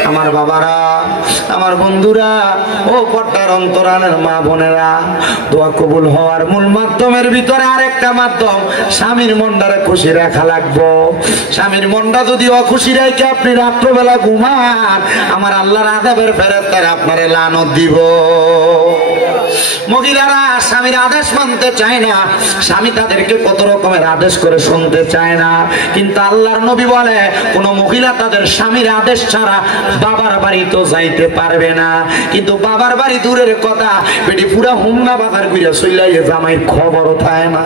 আমার বাবারা, আমার বন্ধুরা, ও পর্দার অন্তরালের মা বোনেরা, দোয়া কবুল হওয়ার মূল মাধ্যমের ভিতরে আরেকটা মাধ্যম, স্বামীর মনটারে খুশি রাখা লাগবো। স্বামীর মনটা যদি অখুশি রেখে আপনি রাত্রবেলা ঘুমান, আমার আল্লাহর আযাবের ফেরেশতারা আপনারে লানত দিব। মহিলারা স্বামীর আদেশ মানতে চায় না, স্বামী তাদেরকে কত রকমের আদেশ করে শুনতে চায় না, কিন্তু আল্লাহর নবী বলে কোন মহিলা তাদের স্বামীর আদেশ ছাড়া বাবার বাড়ি তো যাইতে পারবে না। কিন্তু বাবার বাড়ি দূরের কথা, বেটি পুরা হুমনা বাজার ঘুরে চইলাই জামাইয়ের খবরও থাকে না।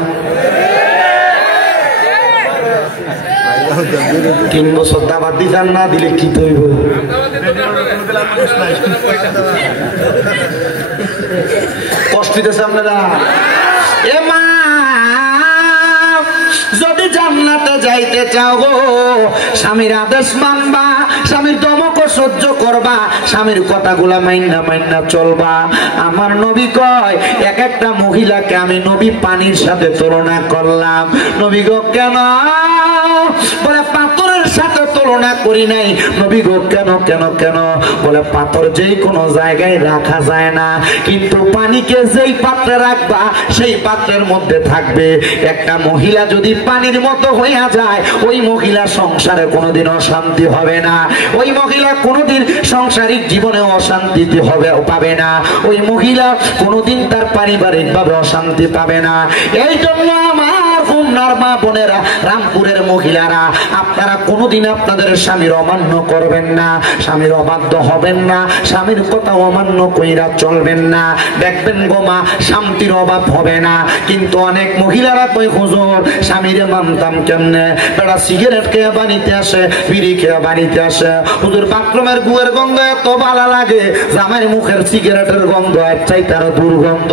3 বছর দাবাত দিতাম না দিলে কি তৈব? কষ্ট দিতেছে আপনারা। এ মা, যদি জান্নাতে যাইতে চাও গো, স্বামীর আদেশ মানবা, স্বামীর দমক সহ্য করবা, স্বামীর কথাগুলা মাইন্না মাইন্না চলবা। আমার নবী কয়, এক একটা মহিলাকে আমি নবী পানির সাথে তুলনা করলাম। নবী গো কেন? বলে পাথরের সাথে তুলনা করি নাই। নবী গো কেন কেন কেন? বলে পাথর যেই কোনো জায়গায় রাখা যায় না, কিন্তু পানিকে যেই পাত্রে রাখবা সেই পাত্রের মধ্যে থাকবে। একটা মহিলা যদি পানির মতো হইয়া যায়, ওই মহিলা সংসারে কোনোদিন অশান্তি হবে না, ওই মহিলা কোনোদিন সাংসারিক জীবনে অশান্তি পাবে না, ওই মহিলা কোনোদিন তার পারিবারিক ভাবে অশান্তি পাবে না। এই জন্য আমার খুলনার মা বোনেরা, রামপুরের মহিলারা, আপনারা কোনোদিন আপনাদের স্বামীর অমান্য করবেন না, স্বামীর অবাধ্য হবেন না, স্বামীর কথা অমান্য কইরা চলবেন না। দেখবেন গো মা, শান্তির অভাব হবে না। কিন্তু অনেক মহিলারা কই হুজুর স্বামীরে মানতাম কেমনে? বেড়া সিগারেট খেয়ে বাড়িতে আসে, বিড়ি খেয়ে বাড়িতে আসে, হুজুর বাথরুমের গুয়ের গন্ধ এত ভালো লাগে, জামাইয়ের মুখের সিগারেটের গন্ধ এর চাইতে আরো দুর্গন্ধ।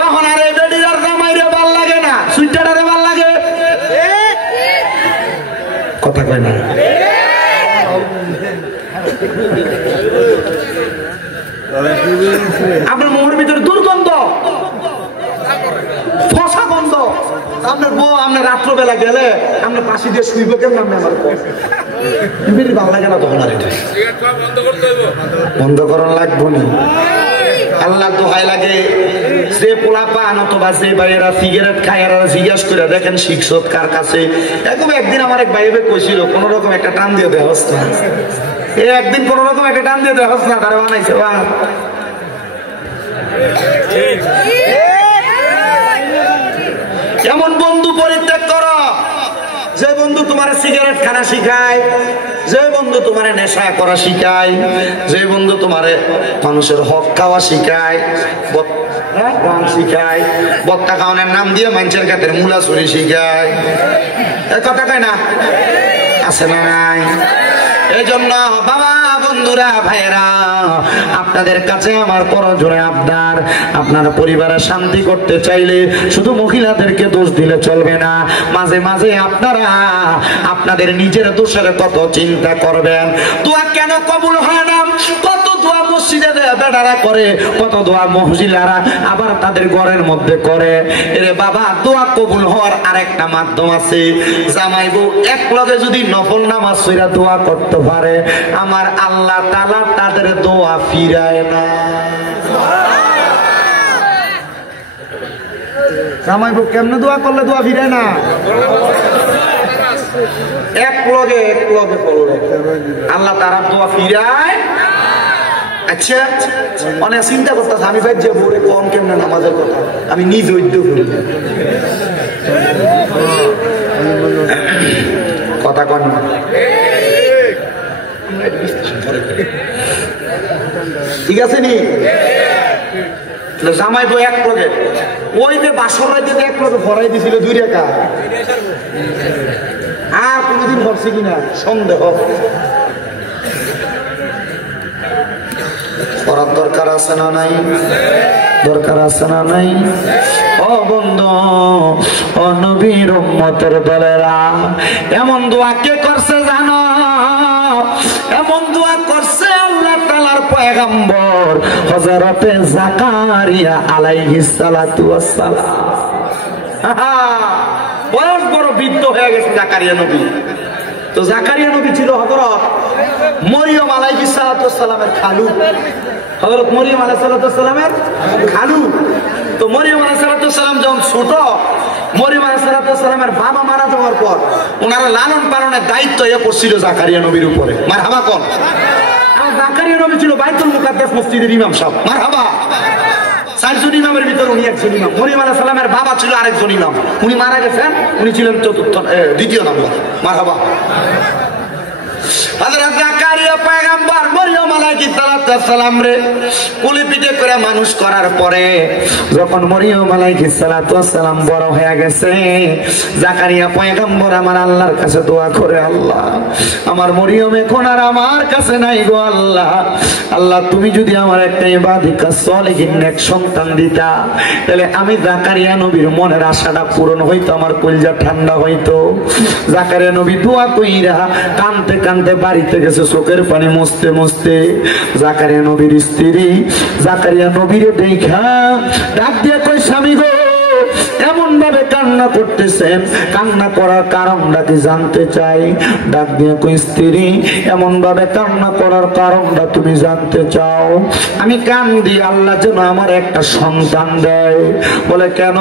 তখন আর এই বেডির আর জামাইরে ভাল লাগে না, সুইটারে ভাল লাগে। কথা কয় না। আপনার মুখের ভিতরে দুর্গন্ধ, ফসা গন্ধ। আপনার বউ আপনার রাত্রবেলা গেলে আপনার পাশে দিয়ে শুইব কেমন? আপনি আমার ভালো লাগে না তখন। আর এটা বন্ধ করার লাগবো না। আল্লাহ দোহাই লাগে, যে পোলা পান অথবা যে ভাইয়েরা সিগারেট খায় এরা জিজ্ঞাসা করে দেখেন শিক্ষক কার কাছে। এরকম একদিন আমার এক ভাইবে কইছিল, কোন রকম একটা টান দিয়ে দেওয়া হচ্ছে না, একদিন কোন রকম একটা টান দিয়ে দেওয়া হচ্ছে না, তারা বানাইছে। এমন বন্ধু পরিত্যাগ করো যে বন্ধু তোমার সিগারেট খানা শিখায়, যে বন্ধু তোমার নেশা করা শিখায়, যে বন্ধু তোমার মানুষের হক খাওয়া শিখায়, গান শিখায়, বত্তা খাওয়ানোর নাম দিয়ে মানুষের কাতের মূলা চুরি শিখায়, কথা কয় না? আছে না নাই? এই জন্য বাবা, বন্ধুরা, ভাইরা, আপনাদের কাছে আমার করজোড়ে আবদার, আপনার পরিবারে শান্তি করতে চাইলে শুধু মহিলাদেরকে দোষ দিলে চলবে না, মাঝে মাঝে আপনারা আপনাদের নিজের দোষের কত চিন্তা করবেন। দোয়া কেন কবুল হয় না? কত দোয়া মসজিদে বেটারা করে, কত দোয়া মহিলারা আবার তাদের ঘরের মধ্যে করে। এরে বাবা, দোয়া কবুল হওয়ার আরেকটা মাধ্যম আছে। জামাই বউ এক লগে যদি নফল নামাজ পড়া দোয়া করতে পারে, আমার আল্লাহ তাআলা তাদের দোয়া ফিরায় না। জামাই বউ কেমনে দোয়া করলে দোয়া ফিরায় না? এক লগে পড়লে আল্লাহ তাআলা দোয়া ফিরায়। আচ্ছা, অনেক চিন্তা করতেছে, আমি ভাই যে বলে কম কেমনে নামাজের কথা, আমি নিজ ঐদ্য করি কথা কন না। ঠিক আছে নি? জামাই বউ এক লগে, ওই যে বাসর রাইতে এক লগে ভরাই দিছিল 2 টাকা, আর কোনদিন ভরছে কিনা সন্দেহ। করার দরকার আছে না নাই? দরকার আছে না নাই? ও বন্ধু, ও নবীর উম্মতের দলেরা, এমন দোয়া কে করছে জানো? এমন দোয়া করছে আল্লাহ তাআলার পয়গম্বর হযরতে জাকারিয়া আলাইহিস সালাতু ওয়াস সালাম। বয়স বড় বৃদ্ধ হয়ে গেছে জাকারিয়া নবী। তো জাকারিয়া নবী ছিল হযরত মরিয়ম আলাইহিস সালাতু ওয়াস সালামের খালু। হযরত মরিয়ম আলাইহিস সালাতু ওয়াস সালামের খালু। তো মরিয়ম আলাইহিস সালাতু ওয়াস সালাম যখন ছোট, মরিয়ম আলাইহিস সালাতু ওয়াস সালামের বাবা মারা যাওয়ার পর ওনারা লালন পালনের দায়িত্ব এ পড়ছিল জাকারিয়া নবীর উপরে। মারহাবা কোন? আর জাকারিয়া নবী ছিল বাইতুল মুকাদ্দাস মসজিদের ইমাম সাহেব। মারহাবা। 4 জন ইমামের ভিতর উনি একজন ইমাম। মরিয়ম আলাইহিস সালামের বাবা ছিল আরেকজন ইমাম, উনি মারা গেছেন, উনি ছিলেন দ্বিতীয় নম্বর। মারহাবা। হযরত জাকারিয়া পয়গম্বর মরিয়ম আলাইহিস সালাম রে কুলি পিঠে করে মানুষ করার পরে যখন মরিয়ম আলাইহিস সালাম বড় হয়ে গেছে, জাকারিয়া পয়গম্বর আমার আল্লাহর কাছে দোয়া করে, আল্লাহ আমার মরিয়ম এখন আর আমার কাছে নাই গো আল্লাহ, আল্লাহ তুমি যদি আমার একটা ইবাদিকা সলিহিন নেক সন্তান দিতা, তাহলে আমি জাকারিয়া নবীর মনের আশাটা পূরণ হইতো, আমার কলিজা ঠান্ডা হইতো। জাকারিয়া নবী দোয়া কইরা কানতে কানতে বাড়িতে গেছে, চোখের পানি মুছতে মুছতে। জাকারিয়া নবীর স্ত্রী জাকারিয়া নবীর দেখা ডাক দিয়ে কই, স্বামী গো এমন ভাবে কান্না করতেছেন, কান্না করার কারণটা কি জানতে চাই। ডাক দিয়ে কই, স্ত্রী এমন ভাবে কান্না করার কারণটা তুমি জানতে চাও? আমি কান্দি আল্লাহ যেন আমার একটা সন্তান দেয়। বলে কেন?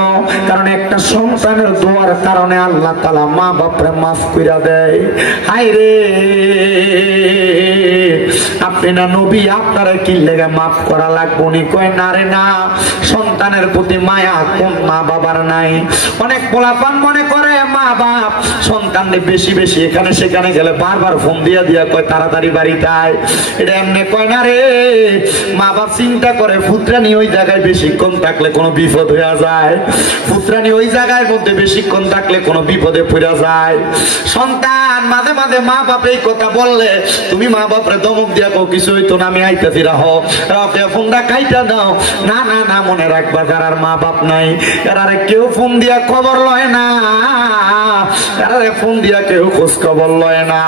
কারণ একটা সন্তানের দোয়ার কারণে আল্লাহ তাআলা মা বাপরে মাফ কইরা দেয়। হায় রে, আপনি না নবী, আপনারা কি লেগে মাফ করা লাগবে? উনি কয়, না রে না, সন্তানের প্রতি মায়া কোন মা বাবার নাই? অনেক পোলাপান মনে করে মা বাপ সন্তানকে বেশি বেশি এখানে সেখানে গেলে বারবার ফোন দিয়া দিয়া কয় তাড়াতাড়ি বাড়িতে আয়। এটা এমনি কয় না রে, মা বাপ চিন্তা করে পুত্রানি ওই জায়গায় বেশিক্ষণ থাকলে কোনো বিপদ হয়ে যায়, পুত্রানি ওই জায়গায় মধ্যে বেশিক্ষণ থাকলে কোনো বিপদে পড়ে যায়। সন্তান মাঝে মাঝে মা বাপ এই কথা বললে তুমি মা বাপরে ধমক দিয়া কও, কিছু হইতো না, আমি আইতেছি, রাহো ফোনটা কাইটা দাও। না না না, মনে রাখবা যারা মা বাপ নাই এরারে কেউ ফোন দিয়া খবর লয় না, এরারে ফোন দিয়া কেউ খোঁজ খবর লয় না।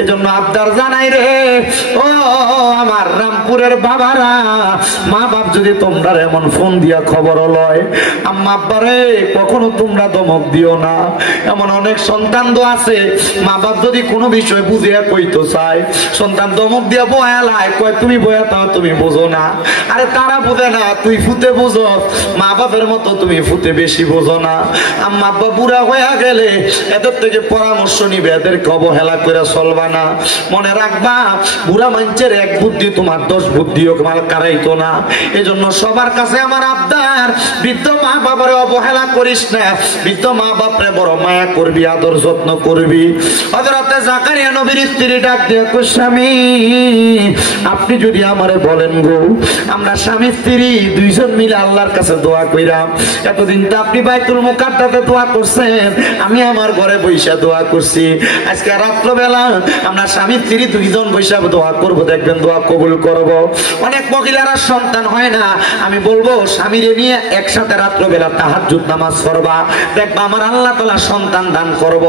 এজন্য আবদার জানাই রে, ও আমার রামপুরের বাবারা, মা বাপ যদি তোমরা এমন ফোন দিয়া খবর লয়, আম্মা আব্বারে কখনো তোমরা ধমক দিও না। এমন অনেক সন্তান তো আছে, মা বাপ যদি কোনো বিষয় বুঝিয়া কইতো চায়, সন্তান ধমক দিয়া বয়ালায়, কয় তুমি বয়া তাও তুমি বোঝো না। আরে তারা বোঝে না, তুই ফুতে বোঝো, মা বাপের মতো তুমি ফুতে বেশি বোঝো না। আম্মা আব্বা বুড়া হয়ে গেলে এদের থেকে পরামর্শ নিবে, এদেরকে অবহেলা করে চলবা না। মনে রাখবা, বুড়া মানুষের এক বুদ্ধি তোমার বয়স বুদ্ধিও মাল কারাইতো না। এজন্য সবার কাছে আমার আবদার, বৃদ্ধ মা বাবার অবহেলা করিস না, বৃদ্ধ মা বাপরে বড় মায়া করবি, আদর যত্ন করবি। হযরত জাকারিয়া নবীর স্ত্রী ডাক দিয়ে কই, স্বামী আপনি যদি আমারে বলেন গো, আমরা স্বামী স্ত্রী দুইজন মিলে আল্লাহর কাছে দোয়া কইরা, এতদিন তো আপনি বাইতুল মুকাদ্দাসে দোয়া করছেন, আমি আমার ঘরে বৈশা দোয়া করছি, আজকে রাত্রবেলা আমরা স্বামী স্ত্রী দুইজন বৈশা দোয়া করব, দেখবেন দোয়া কবুল করব। অনেক মহিলারা সন্তান হয় না, আমি বলবো স্বামীরে নিয়ে একসাথে রাত্রবেলা তাহাজ্জুদ নামাজ পড়বা, দেখবা আমার আল্লাহ তাআলা সন্তান দান করব।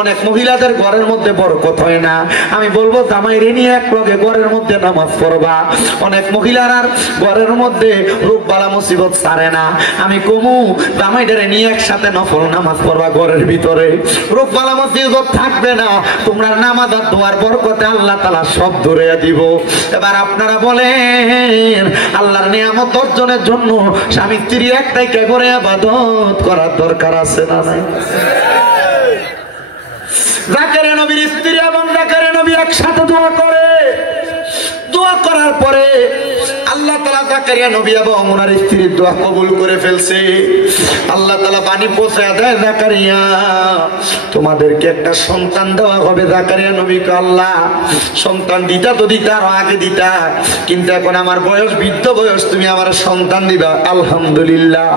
অনেক মহিলাদের ঘরের মধ্যে বরকত হয় না, আমি বলবো জামাইরে নিয়ে এক লগে ঘরের মধ্যে নামাজ পড়বা। অনেক মহিলার ঘরের মধ্যে রোগ বালা মুসিবত ছাড়ে না, আমি কমু জামাইটারে নিয়ে একসাথে নফল নামাজ পড়বা, ঘরের ভিতরে রোগ বালা মুসিবত থাকবে না, তোমরা নামাজ আর দোয়ার বরকতে আল্লাহ তাআলা সব ধরে দিব। এবার আপনারা বলেন, আল্লাহর নিয়ামত অর্জনের জন্য স্বামী স্ত্রী একটাই করে ইবাদত করার দরকার আছে না নাই? জাকারিয়া নবীর স্ত্রী এবং জাকারিয়া নবী একসাথে দোয়া করে, দোয়া করার পরে আল্লাহ তাআলা জাকারিয়া নবী এবং ওনার স্ত্রীর দোয়া কবুল করে ফেলছে। আল্লাহ তাআলা বাণী পৌঁছায় দেয়, জাকারিয়া তোমাদেরকে একটা সন্তান দেওয়া হবে। জাকারিয়া নবীকে আল্লাহ সন্তান দিতা তো দিতা, আরো আগে দিতা, কিন্তু এখন আমার বয়স বৃদ্ধ বয়স, তুমি আমার সন্তান দিবা। আলহামদুলিল্লাহ।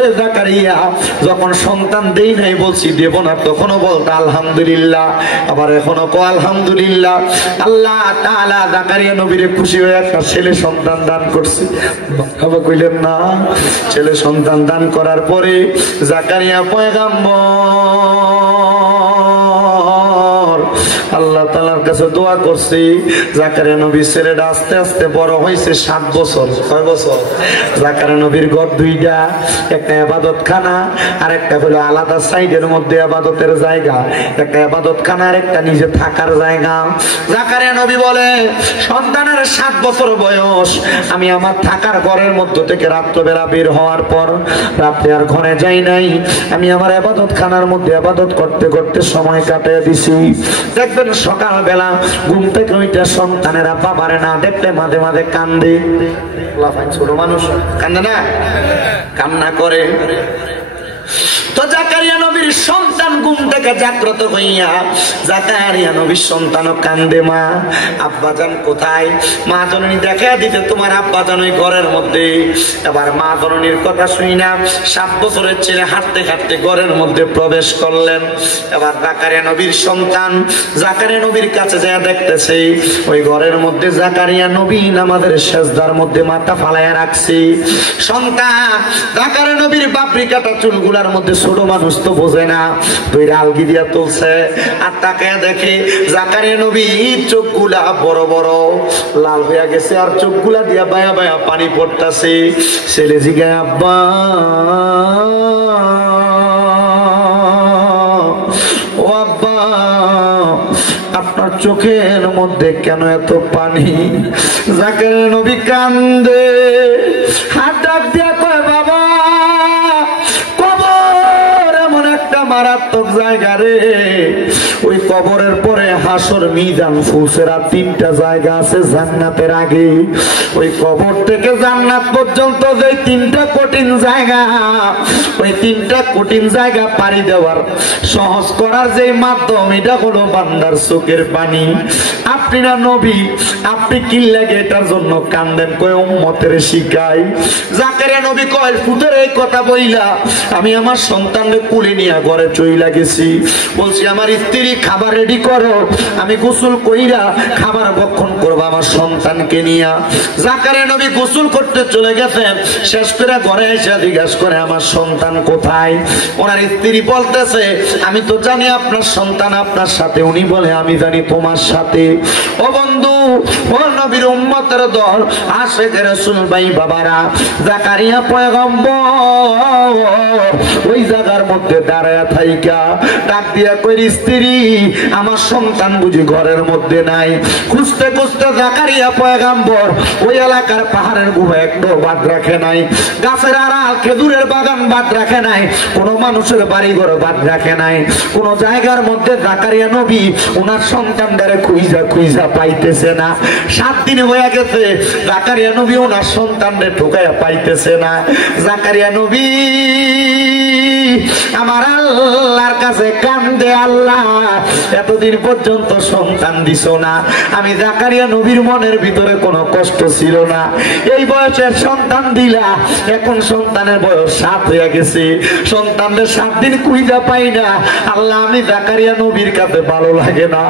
এ জাকারিয়া যখন সন্তান দেই নাই বলছি দেব না, তখনও বলতো আলহামদুলিল্লাহ, আবার এখনো কো আলহামদুলিল্লাহ। আল্লাহ তাআলা জাকারিয়া নবীরে খুশি হয়ে একটা ছেলে সন্তান দান করছে। বাবা কইলেন না, ছেলে সন্তান দান করার পরে জাকারিয়া পয়গম্বর আল্লাহ তাআলার কাছে দোয়া করছি। জাকারিয়া নবীর ছেলেটা আস্তে আস্তে বড় হয়েছে, 7 বছর। কয় বছর? জাকারিয়া নবীর ঘর দুইটা, একটা ইবাদত খানা আর একটা হলো আলাদা সাইডের মধ্যে ইবাদতের জায়গা, একটা ইবাদত খানা আর একটা নিজে থাকার জায়গা। জাকারিয়া নবী বলে, সন্তানের 7 বছর বয়স, আমি আমার থাকার ঘরের মধ্য থেকে রাত্রবেলা বের হওয়ার পর রাতে আর ঘরে যাই নাই, আমি আমার ইবাদত খানার মধ্যে ইবাদত করতে করতে সময় কাটিয়ে দিছি। দেখবেন সকালবেলা ঘুম থেকে ওইটা সন্তানেরা বাবারে না দেখতে মাঝে মাঝে কান্দে। ছোট মানুষ কান্দে না, কান্না করে। তো জাকারিয়া নবীর সন্তান ঘুম থেকে জাগ্রত হইয়া জাকারিয়া নবীর সন্তানও কান্দে, মা আব্বাজান কোথায়? মা জননী দেখা দিতে তোমার আব্বাজান ওই ঘরের মধ্যে। এবার মা জননীর কথা শুনি না, 7 বছরের ছেলে হাঁটতে হাঁটতে ঘরের মধ্যে প্রবেশ করলেন। এবার জাকারিয়া নবীর সন্তান জাকারিয়া নবীর কাছে যা দেখতেছে, ওই ঘরের মধ্যে জাকারিয়া নবী নামাজের সেজদার মধ্যে মাথা ফালাইয়া রাখছে। সন্তান জাকারিয়া নবীর বাবরি কাটা চুলগুলার মধ্যে, ছোট মানুষ তো বোঝে না, দুই আলগি দিয়া তুলছে আর তাকে দেখে জাকারিয়া নবীর চোখগুলা বড় বড় লাল হয়ে গেছে, আর চোখগুলা দিয়া বায়া বায়া পানি পড়তাছে। ছেলে জিগায়, আব্বা ও আব্বা, আপনার চোখের মধ্যে কেন এত পানি? জাকারিয়া নবী কান্দে, হাত ডাক দিয়া কয়, বাবা মারাত্মক জায়গা রে, ওই কবরের পরে হাসর, মিজান, ফুলসেরা 3টা জায়গা আছে জান্নাতের আগে। ওই কবর থেকে জান্নাত পর্যন্ত যে 3টা কঠিন জায়গা, ওই 3টা কঠিন জায়গা পাড়ি দেওয়ার সহজ করার যে মাধ্যম, এটা হলো বান্দার চোখের পানি। আপনি না নবী, আপনি কি লাগে এটার জন্য কান্দেন? কয় উম্মতের শিখাই। জাকারিয়া নবী কয়, ফুতের এই কথা বইলা আমি আমার সন্তানকে কুলে নিয়ে ঘরে চইলা গেছি, বলছি আমার স্ত্রী খাবার রেডি করো, আমি গোসল কইরা খাবার ভক্ষণ করবো আমার সন্তানকে নিয়ে। জাকারিয়া নবী গোসল করতে চলে গেছেন, শেষ করে ঘরে এসে জিজ্ঞাসা করে, আমার সন্তান কোথায়? ওনার স্ত্রী বলতেছে, আমি তো জানি আপনার সন্তান আপনার সাথে। উনি বলে, আমি জানি তোমার সাথে। ও বন্ধু, ও নবীর উম্মতের দল, আশিকে রাসূল ভাই বাবারা, জাকারিয়া পয়গম্বর ওই জায়গার মধ্যে দাঁড়ায়া থাইকা ডাক দিয়া কই, স্ত্রী আমার সন্তান বুঝি ঘরের মধ্যে নাই? খুঁজতে খুঁজতে জাকারিয়া পয়গম্বর ওই এলাকার পাহাড়ের গুহা একটু বাদ রাখে নাই, গাছের আড়াল খেজুরের বাগান বাদ রাখে নাই, কোন মানুষের বাড়ি ঘর বাদ রাখে নাই, কোন জায়গার মধ্যে জাকারিয়া নবী ওনার সন্তানদের খুঁজা খুঁজা পাইতেছে না। না। 7 দিন হয়ে গেছে, জাকারিয়া নবী ওনার সন্তানরে ঠোকাইয়া পাইতেছে না। জাকারিয়া নবী আমার আল্লাহর কাছে কান্দে, আল্লাহ এতদিন পর্যন্ত সন্তান দিছো না। আমি জাকারিয়া নবীর মনের ভিতরে কোনো কষ্ট ছিল না, এই বয়সের সন্তান দিলা, এখন সন্তানের বয়স 7 হয়ে গেছে, সন্তানদের 7 দিন খুঁজা পাই না। আল্লাহ আমি জাকারিয়া নবীর কাছে ভালো লাগে না।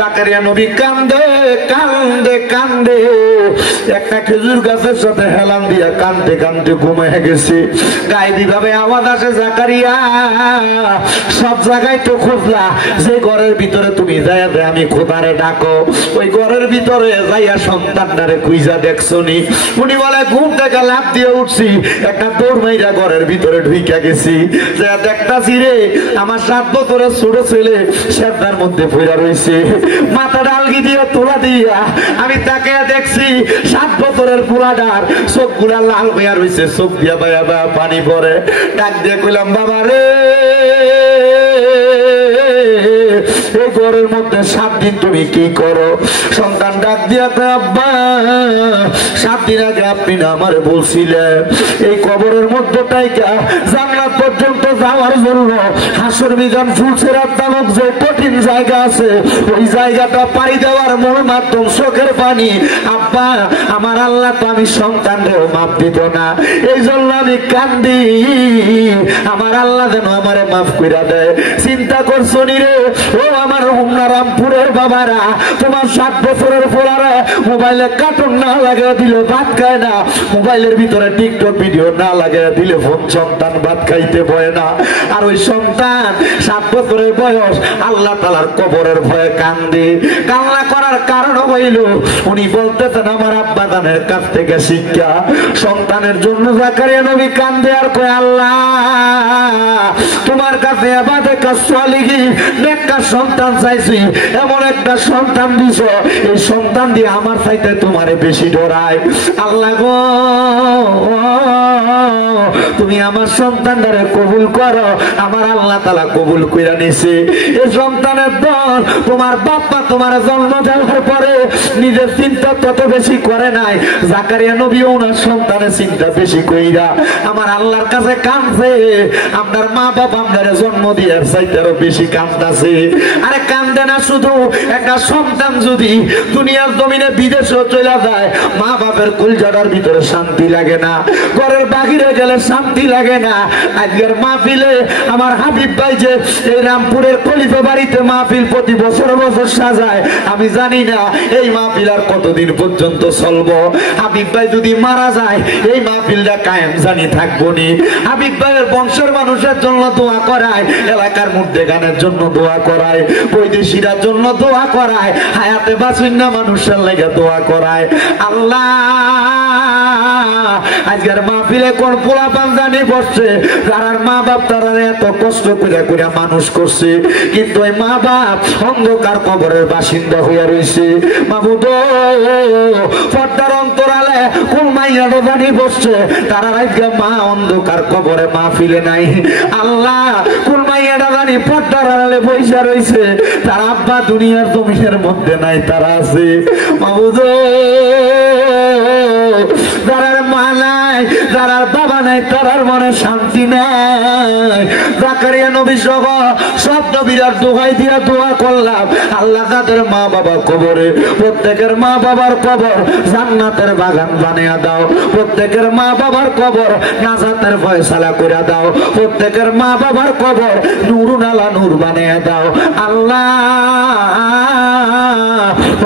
জাকারিয়া নবী কান্দে কান্দে কান্দে, একটা খেজুর গাছের সাথে হেলান দিয়া কান্দতে কান্দতে ঘুমিয়ে গেছে। গায়েবী ভাবে আওয়াজ আসে, জাকারিয়া সব জায়গায় তো খুঁজলা, যে ঘরের ভিতরে তুমি যাইয়া আমি খোদারে ডাকো, ওই ঘরের ভিতরে যাইয়া সন্তানটারে খুঁজা দেখছো নি? উনি বলে ঘুম থেকে লাফ দিয়ে উঠছি, একটা দৌড় মাইরা ঘরের ভিতরে ঢুইকা গেছি, দেখতাছি রে আমার 7 বছরের ছোট ছেলে সেটার মধ্যে পড়া রয়েছে, মাথা ডালগি দিয়ে তোলা দিয়া আমি তাকে দেখছি 7 বছরের পোলাটার চোখ গুলা লাল হইয়া রয়েছে, চোখ দিয়া বায়া বায়া পানি পড়ে। ডাক দিয়ে কইলাম, বাবা রে এই ঘরের মধ্যে 7 দিন তুমি কি করো? সন্তান ডাক দিয়া কয়, আব্বা 7 দিন আগে আপনি না আমারে বলছিলেন এই কবরের মধ্যে টাইকা জান্নাত পর্যন্ত যাওয়ার জন্য হাসর মিজান ফুলসিরাত নামক যে কঠিন জায়গা আছে, ওই জায়গাটা পাড়ি দেওয়ার মূল মাধ্যম চোখের পানি। আব্বা আমার আল্লাহ তো আমি সন্তানরেও মাফ দিত না, এই জন্য আমি কান্দি, আমার আল্লাহ যেন আমারে মাফ কইরা দেয়। চিন্তা করছো নি রে ও আমার রামপুরের বাবারা, তোমার 7 বছরের পোলারা মোবাইলে কার্টুন না লাগিয়ে দিলে ভাত খায় না, মোবাইলের ভিতরে টিকটক ভিডিও না লাগিয়ে দিলে সন্তান ভাত খাইতে পারে না। আর ওই সন্তান 7 বছরের বয়স আল্লাহ তাআলার কবরের ভয়ে কান্দে। কান্না করার কারণ হইল উনি বলতেছেন আমার আব্বা জানের কাছ থেকে শিক্ষা। সন্তানের জন্য জাকারিয়া নবী কান্দে আর কয়, আল্লাহ তোমার কাছে আবাদে কাসওয়ালিহি নেককার সন্তান চাইছি, এমন একটা সন্তান দিছো, এই সন্তান দিয়ে আমার চাইতে তোমারে বেশি ডরায়। আল্লাহ গো তুমি আমার সন্তানটারে কবুল করো। আমার আল্লাহ তাআলা কবুল কইরা নিছে। এই সন্তানের দল তোমার বাপ্পা তোমার জন্ম দেওয়ার পরে নিজের চিন্তা তত বেশি করে নাই, জাকারিয়া নবী ওনার সন্তানের চিন্তা বেশি কইরা আমার আল্লাহর কাছে কাঁদছে। আপনার মা বাবা আপনারে জন্ম দিয়ার চাইতেও বেশি কাঁদতাছে। আরে কান্দে না শুধু, একটা সন্তান যদি দুনিয়ার জমিনে বিদেশেও চলে যায়, মা বাবার কলজাটার ভিতরে শান্তি লাগে না, ঘরের বাহিরে গেলে শান্তি লাগে না। আজকের মাহফিলে আমার হাবিব ভাই যে এই রামপুরের কলিফা বাড়িতে মাহফিল প্রতি বছর বছর সাজায়, আমি জানি না এই মাহফিল আর কতদিন পর্যন্ত চলবো। হাবিব ভাই যদি মারা যায় এই মাহফিলটা কায়েম জানি থাকবো নি। হাবিব ভাইয়ের বংশের মানুষের জন্য দোয়া করায়, এলাকার মধ্যে গানের জন্য দোয়া করায়, বৈদেশিরার জন্য দোয়া করায়, হায়াতে বাসিন্দা মানুষের লেগে দোয়া করায়। আল্লাহ আজকের মাহফিলে কোন পোলা পাঞ্জানি বসছে, যারার মা বাপ তারা এত কষ্ট করে করে মানুষ করছে, কিন্তু ওই মা বাপ অন্ধকার কবরের বাসিন্দা হইয়া রয়েছে। মাহবুব পর্দার অন্তরালে কোন মাইয়া জানি বসছে, তারা আজকে মা অন্ধকার কবরে মাহফিলে নাই। আল্লাহ কোন মাইয়াটা জানি পর্দার আড়ালে বইসা রয়েছে, তার আব্বা দুনিয়ার জমিনের মধ্যে নাই, তারা আছে। মাহবুব যারার মা নাই, যারার বাবা নাই, তারার মনে শান্তি নাই। জাকারিয়া নবী সহ সব নবীরার দোহাই দিয়া দোয়া করলাম, আল্লাহ তাদের মা বাবা কবরে, প্রত্যেকের মা বাবার কবর জান্নাতের বাগান বানিয়ে দাও, প্রত্যেকের মা বাবার কবর নাজাতের ফয়সালা করে দাও, প্রত্যেকের মা বাবার কবর নূরুন আলা নূর বানিয়ে দাও। আল্লাহ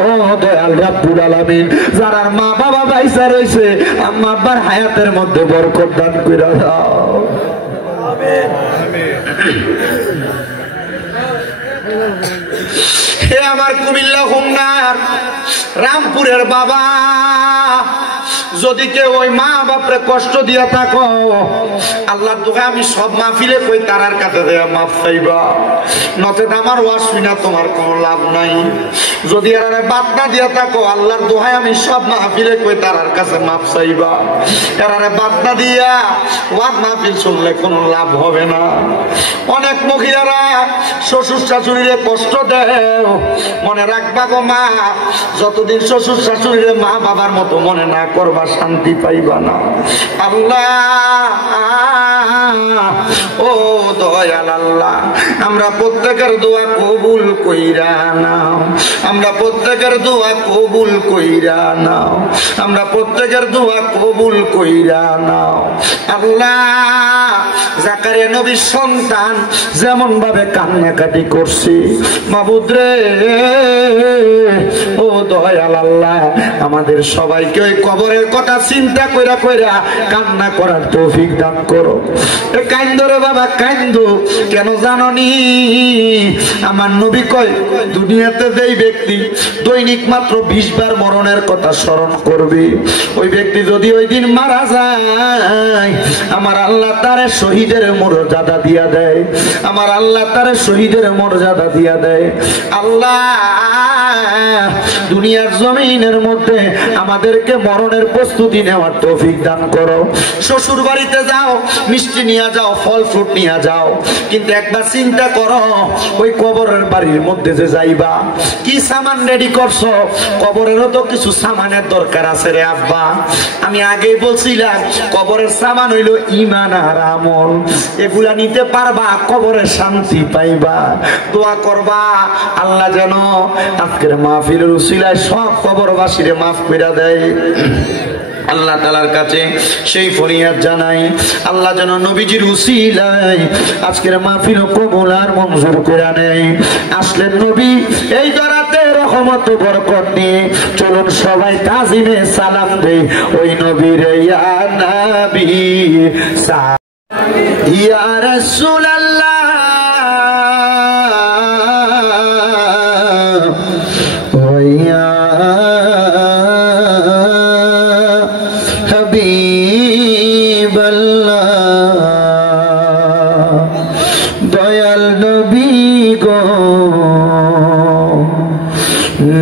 ও দয়াল রাব্বুল আলামিন, যারার মা বাবা বাইসা রয়েছে আম্মা আব্বার হায়াতের মধ্যে বরকত দান করে দাও। আমিন। হে আমার কুমিল্লা হোমনার রামপুরের বাবা, যদি কেউ ওই মা বাপরে কষ্ট দিয়া থাকো আল্লাহর দোহাই আমি সব মাহফিলে কই তারার কাছে দেয়া মাফ চাইবা, নচেত আমার ওয়াজ শুনা তোমার কোনো লাভ নাই। যদি এরা বাদ না দিয়া থাকো আল্লাহর দোহাই আমি সব মাহফিলে কই তারার কাছে মাফ চাইবা। এরা বাদ না দিয়া ওয়াজ মাহফিল শুনলে কোনো লাভ হবে না। অনেক মহিলারা শ্বশুর শাশুড়িরে কষ্ট দেও, মনে রাখবা গো মা, যতদিন শ্বশুর শাশুড়িরে মা বাবার মতো মনে না করবা শান্তি পাইবা না। আল্লাহ ও দয়াল আল্লাহ, আমরা প্রত্যেকের দোয়া কবুল কইরা নাও, আমরা প্রত্যেকের দোয়া কবুল কইরা নাও, আমরা প্রত্যেকের দোয়া কবুল কইরা নাও। আল্লাহ জাকারিয়া নবীর সন্তান যেমন ভাবে কান্নাকাটি করছি মাবুদ রে, ও দয়াল আল্লাহ আমাদের সবাইকে ওই কবরের কথা চিন্তা কইরা কইরা কান্না করার তৌফিক দান করো। কাইন্দো রে বাবা কাইন্দো, কেন জাননি আমার নবী কয় দুনিয়াতে যেই ব্যক্তি দৈনিক মাত্র 20 বার মরণের কথা স্মরণ করবে, ওই ব্যক্তি যদি ওই দিন মারা যায় আমার আল্লাহ তারে শহীদের মর্যাদা দিয়া দেয়, আমার আল্লাহ তারে শহীদের মর্যাদা দিয়া দেয়। আল্লাহ দুনিয়ার জমিনের মধ্যে আমাদেরকে মরণের প্রস্তুতি নেওয়ার তৌফিক দান করো। শ্বশুর বাড়িতে যাও, মিষ্টি নিয়ে যাও, ফল ফ্রুট নিয়ে যাও, কিন্তু একবার চিন্তা করো ওই কবরের বাড়ির মধ্যে যে যাইবা কি সামান রেডি করছো। কবরেরও তো কিছু সামানের দরকার আছে রে আব্বা। আমি আগেই বলছিলাম কবরের সামান হইল ঈমান আর আমল, এগুলা নিতে পারবা কবরের শান্তি পাইবা। দোয়া করবা আল্লাহ যেন আজকের মাহফিলের উসিলায় সব কবরবাসীরে মাফ কইরা দেয়। আল্লাহ তাআলার কাছে সেই ফরিয়াদ জানাই, আল্লাহ যেন নবীজির উসিলায় আজকের মাহফিল কবুল আর মঞ্জুর করে নেয়। আসলেন নবী এই দরাতে রহমত বরকত নিয়ে, চলুন সবাই তাজিমে সালাম দেই ওই নবীর ইয়া নবী ইয়া রাসূলুল্লাহ ওয়া ইয়া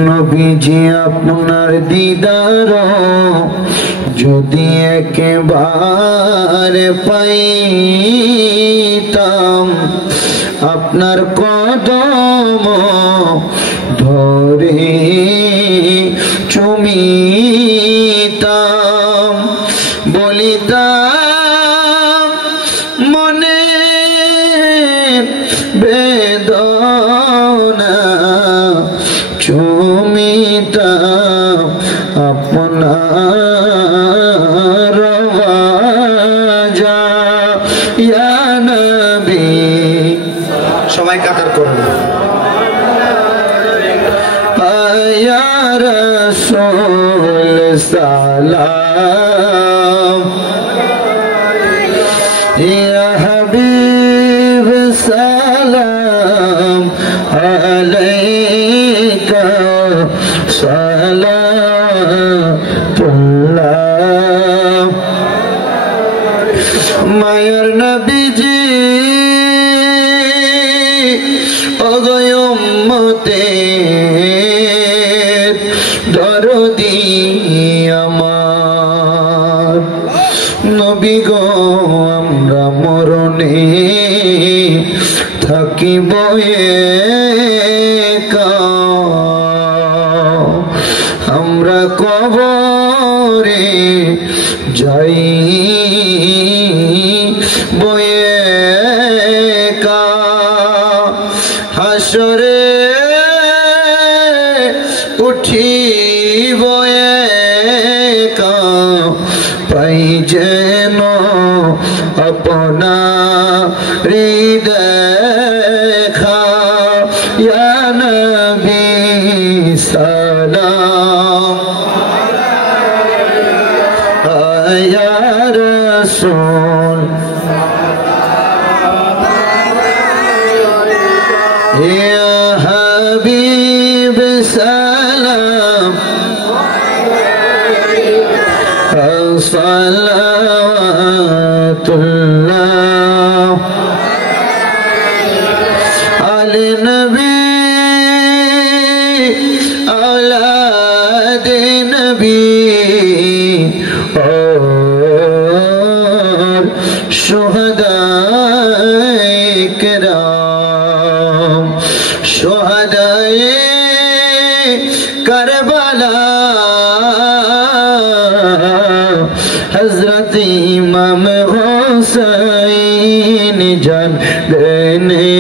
নবীজি আপনার দিদার যদি একেবারে পাইতাম, আপনার কদম ধরে চুমিতাম, বলিতাম মনে বেদনা, চুমিতাম আপনার রাজা ইয়া নবী। সবাই কাতার করুন ইয়া রাসূল সালাম, ইয়া হাবিব সালাম আলাইকা সালাতুল্লাহ। মায়ের নবীজি ওগো উম্মতের দরদি আমার নবী গো, আমরা মরণে থাকিব একা, আমরা কবরে যাই বয়ে একা, হাসরে উঠিব একা, পাই যেন আপনার দেখা ইয়া নবী সালাম ইয়া রাসূল ইয়া হাবিব সালাম সালাওয়াতুল্লাহ আলে নবী औलाद नबी और शुहदाए किराम शुहदाए करबला हजरत इमाम हुसैन जान देने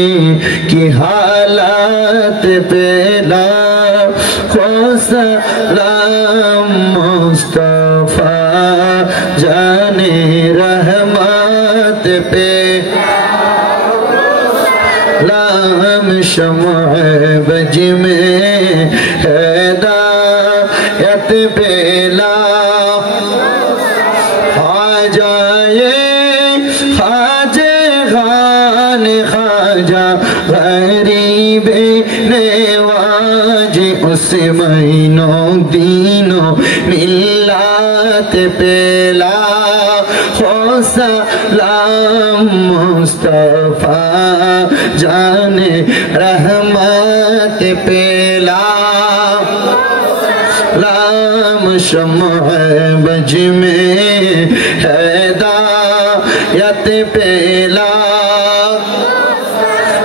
की हालत पेला सलाम मुस्तफा जाने रहमत पे लाम शमअ बज में हिदायत पेला खाजाए खाजे खान खाजा गरीब नेवाज उसे महीनों दीनों मिल्लत पेला हो सलाम मुस्तफा जाने रहमत पेला लाम शमअ बज में हिदायत पेला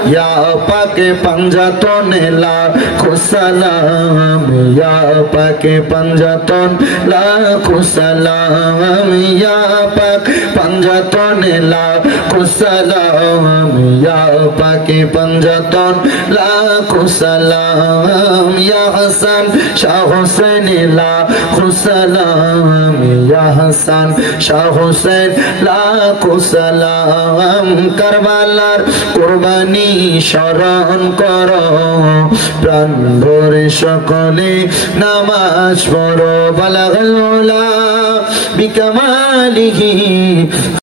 या पाके पंजातन लाखो सलाम या पाके पंजातन लाखो सलाम या पाक पंजातन लाखो सलाम या पाके पंजातन लाखो सलाम या हसन शाह हुसैन लाखो सलाम या हसन शाह हुसैन लाखो सलाम करबलार कुरबानी शरण करो प्राण भरे সকলে নামাজ পড়ো বালাগাল উলা বিকামালিহি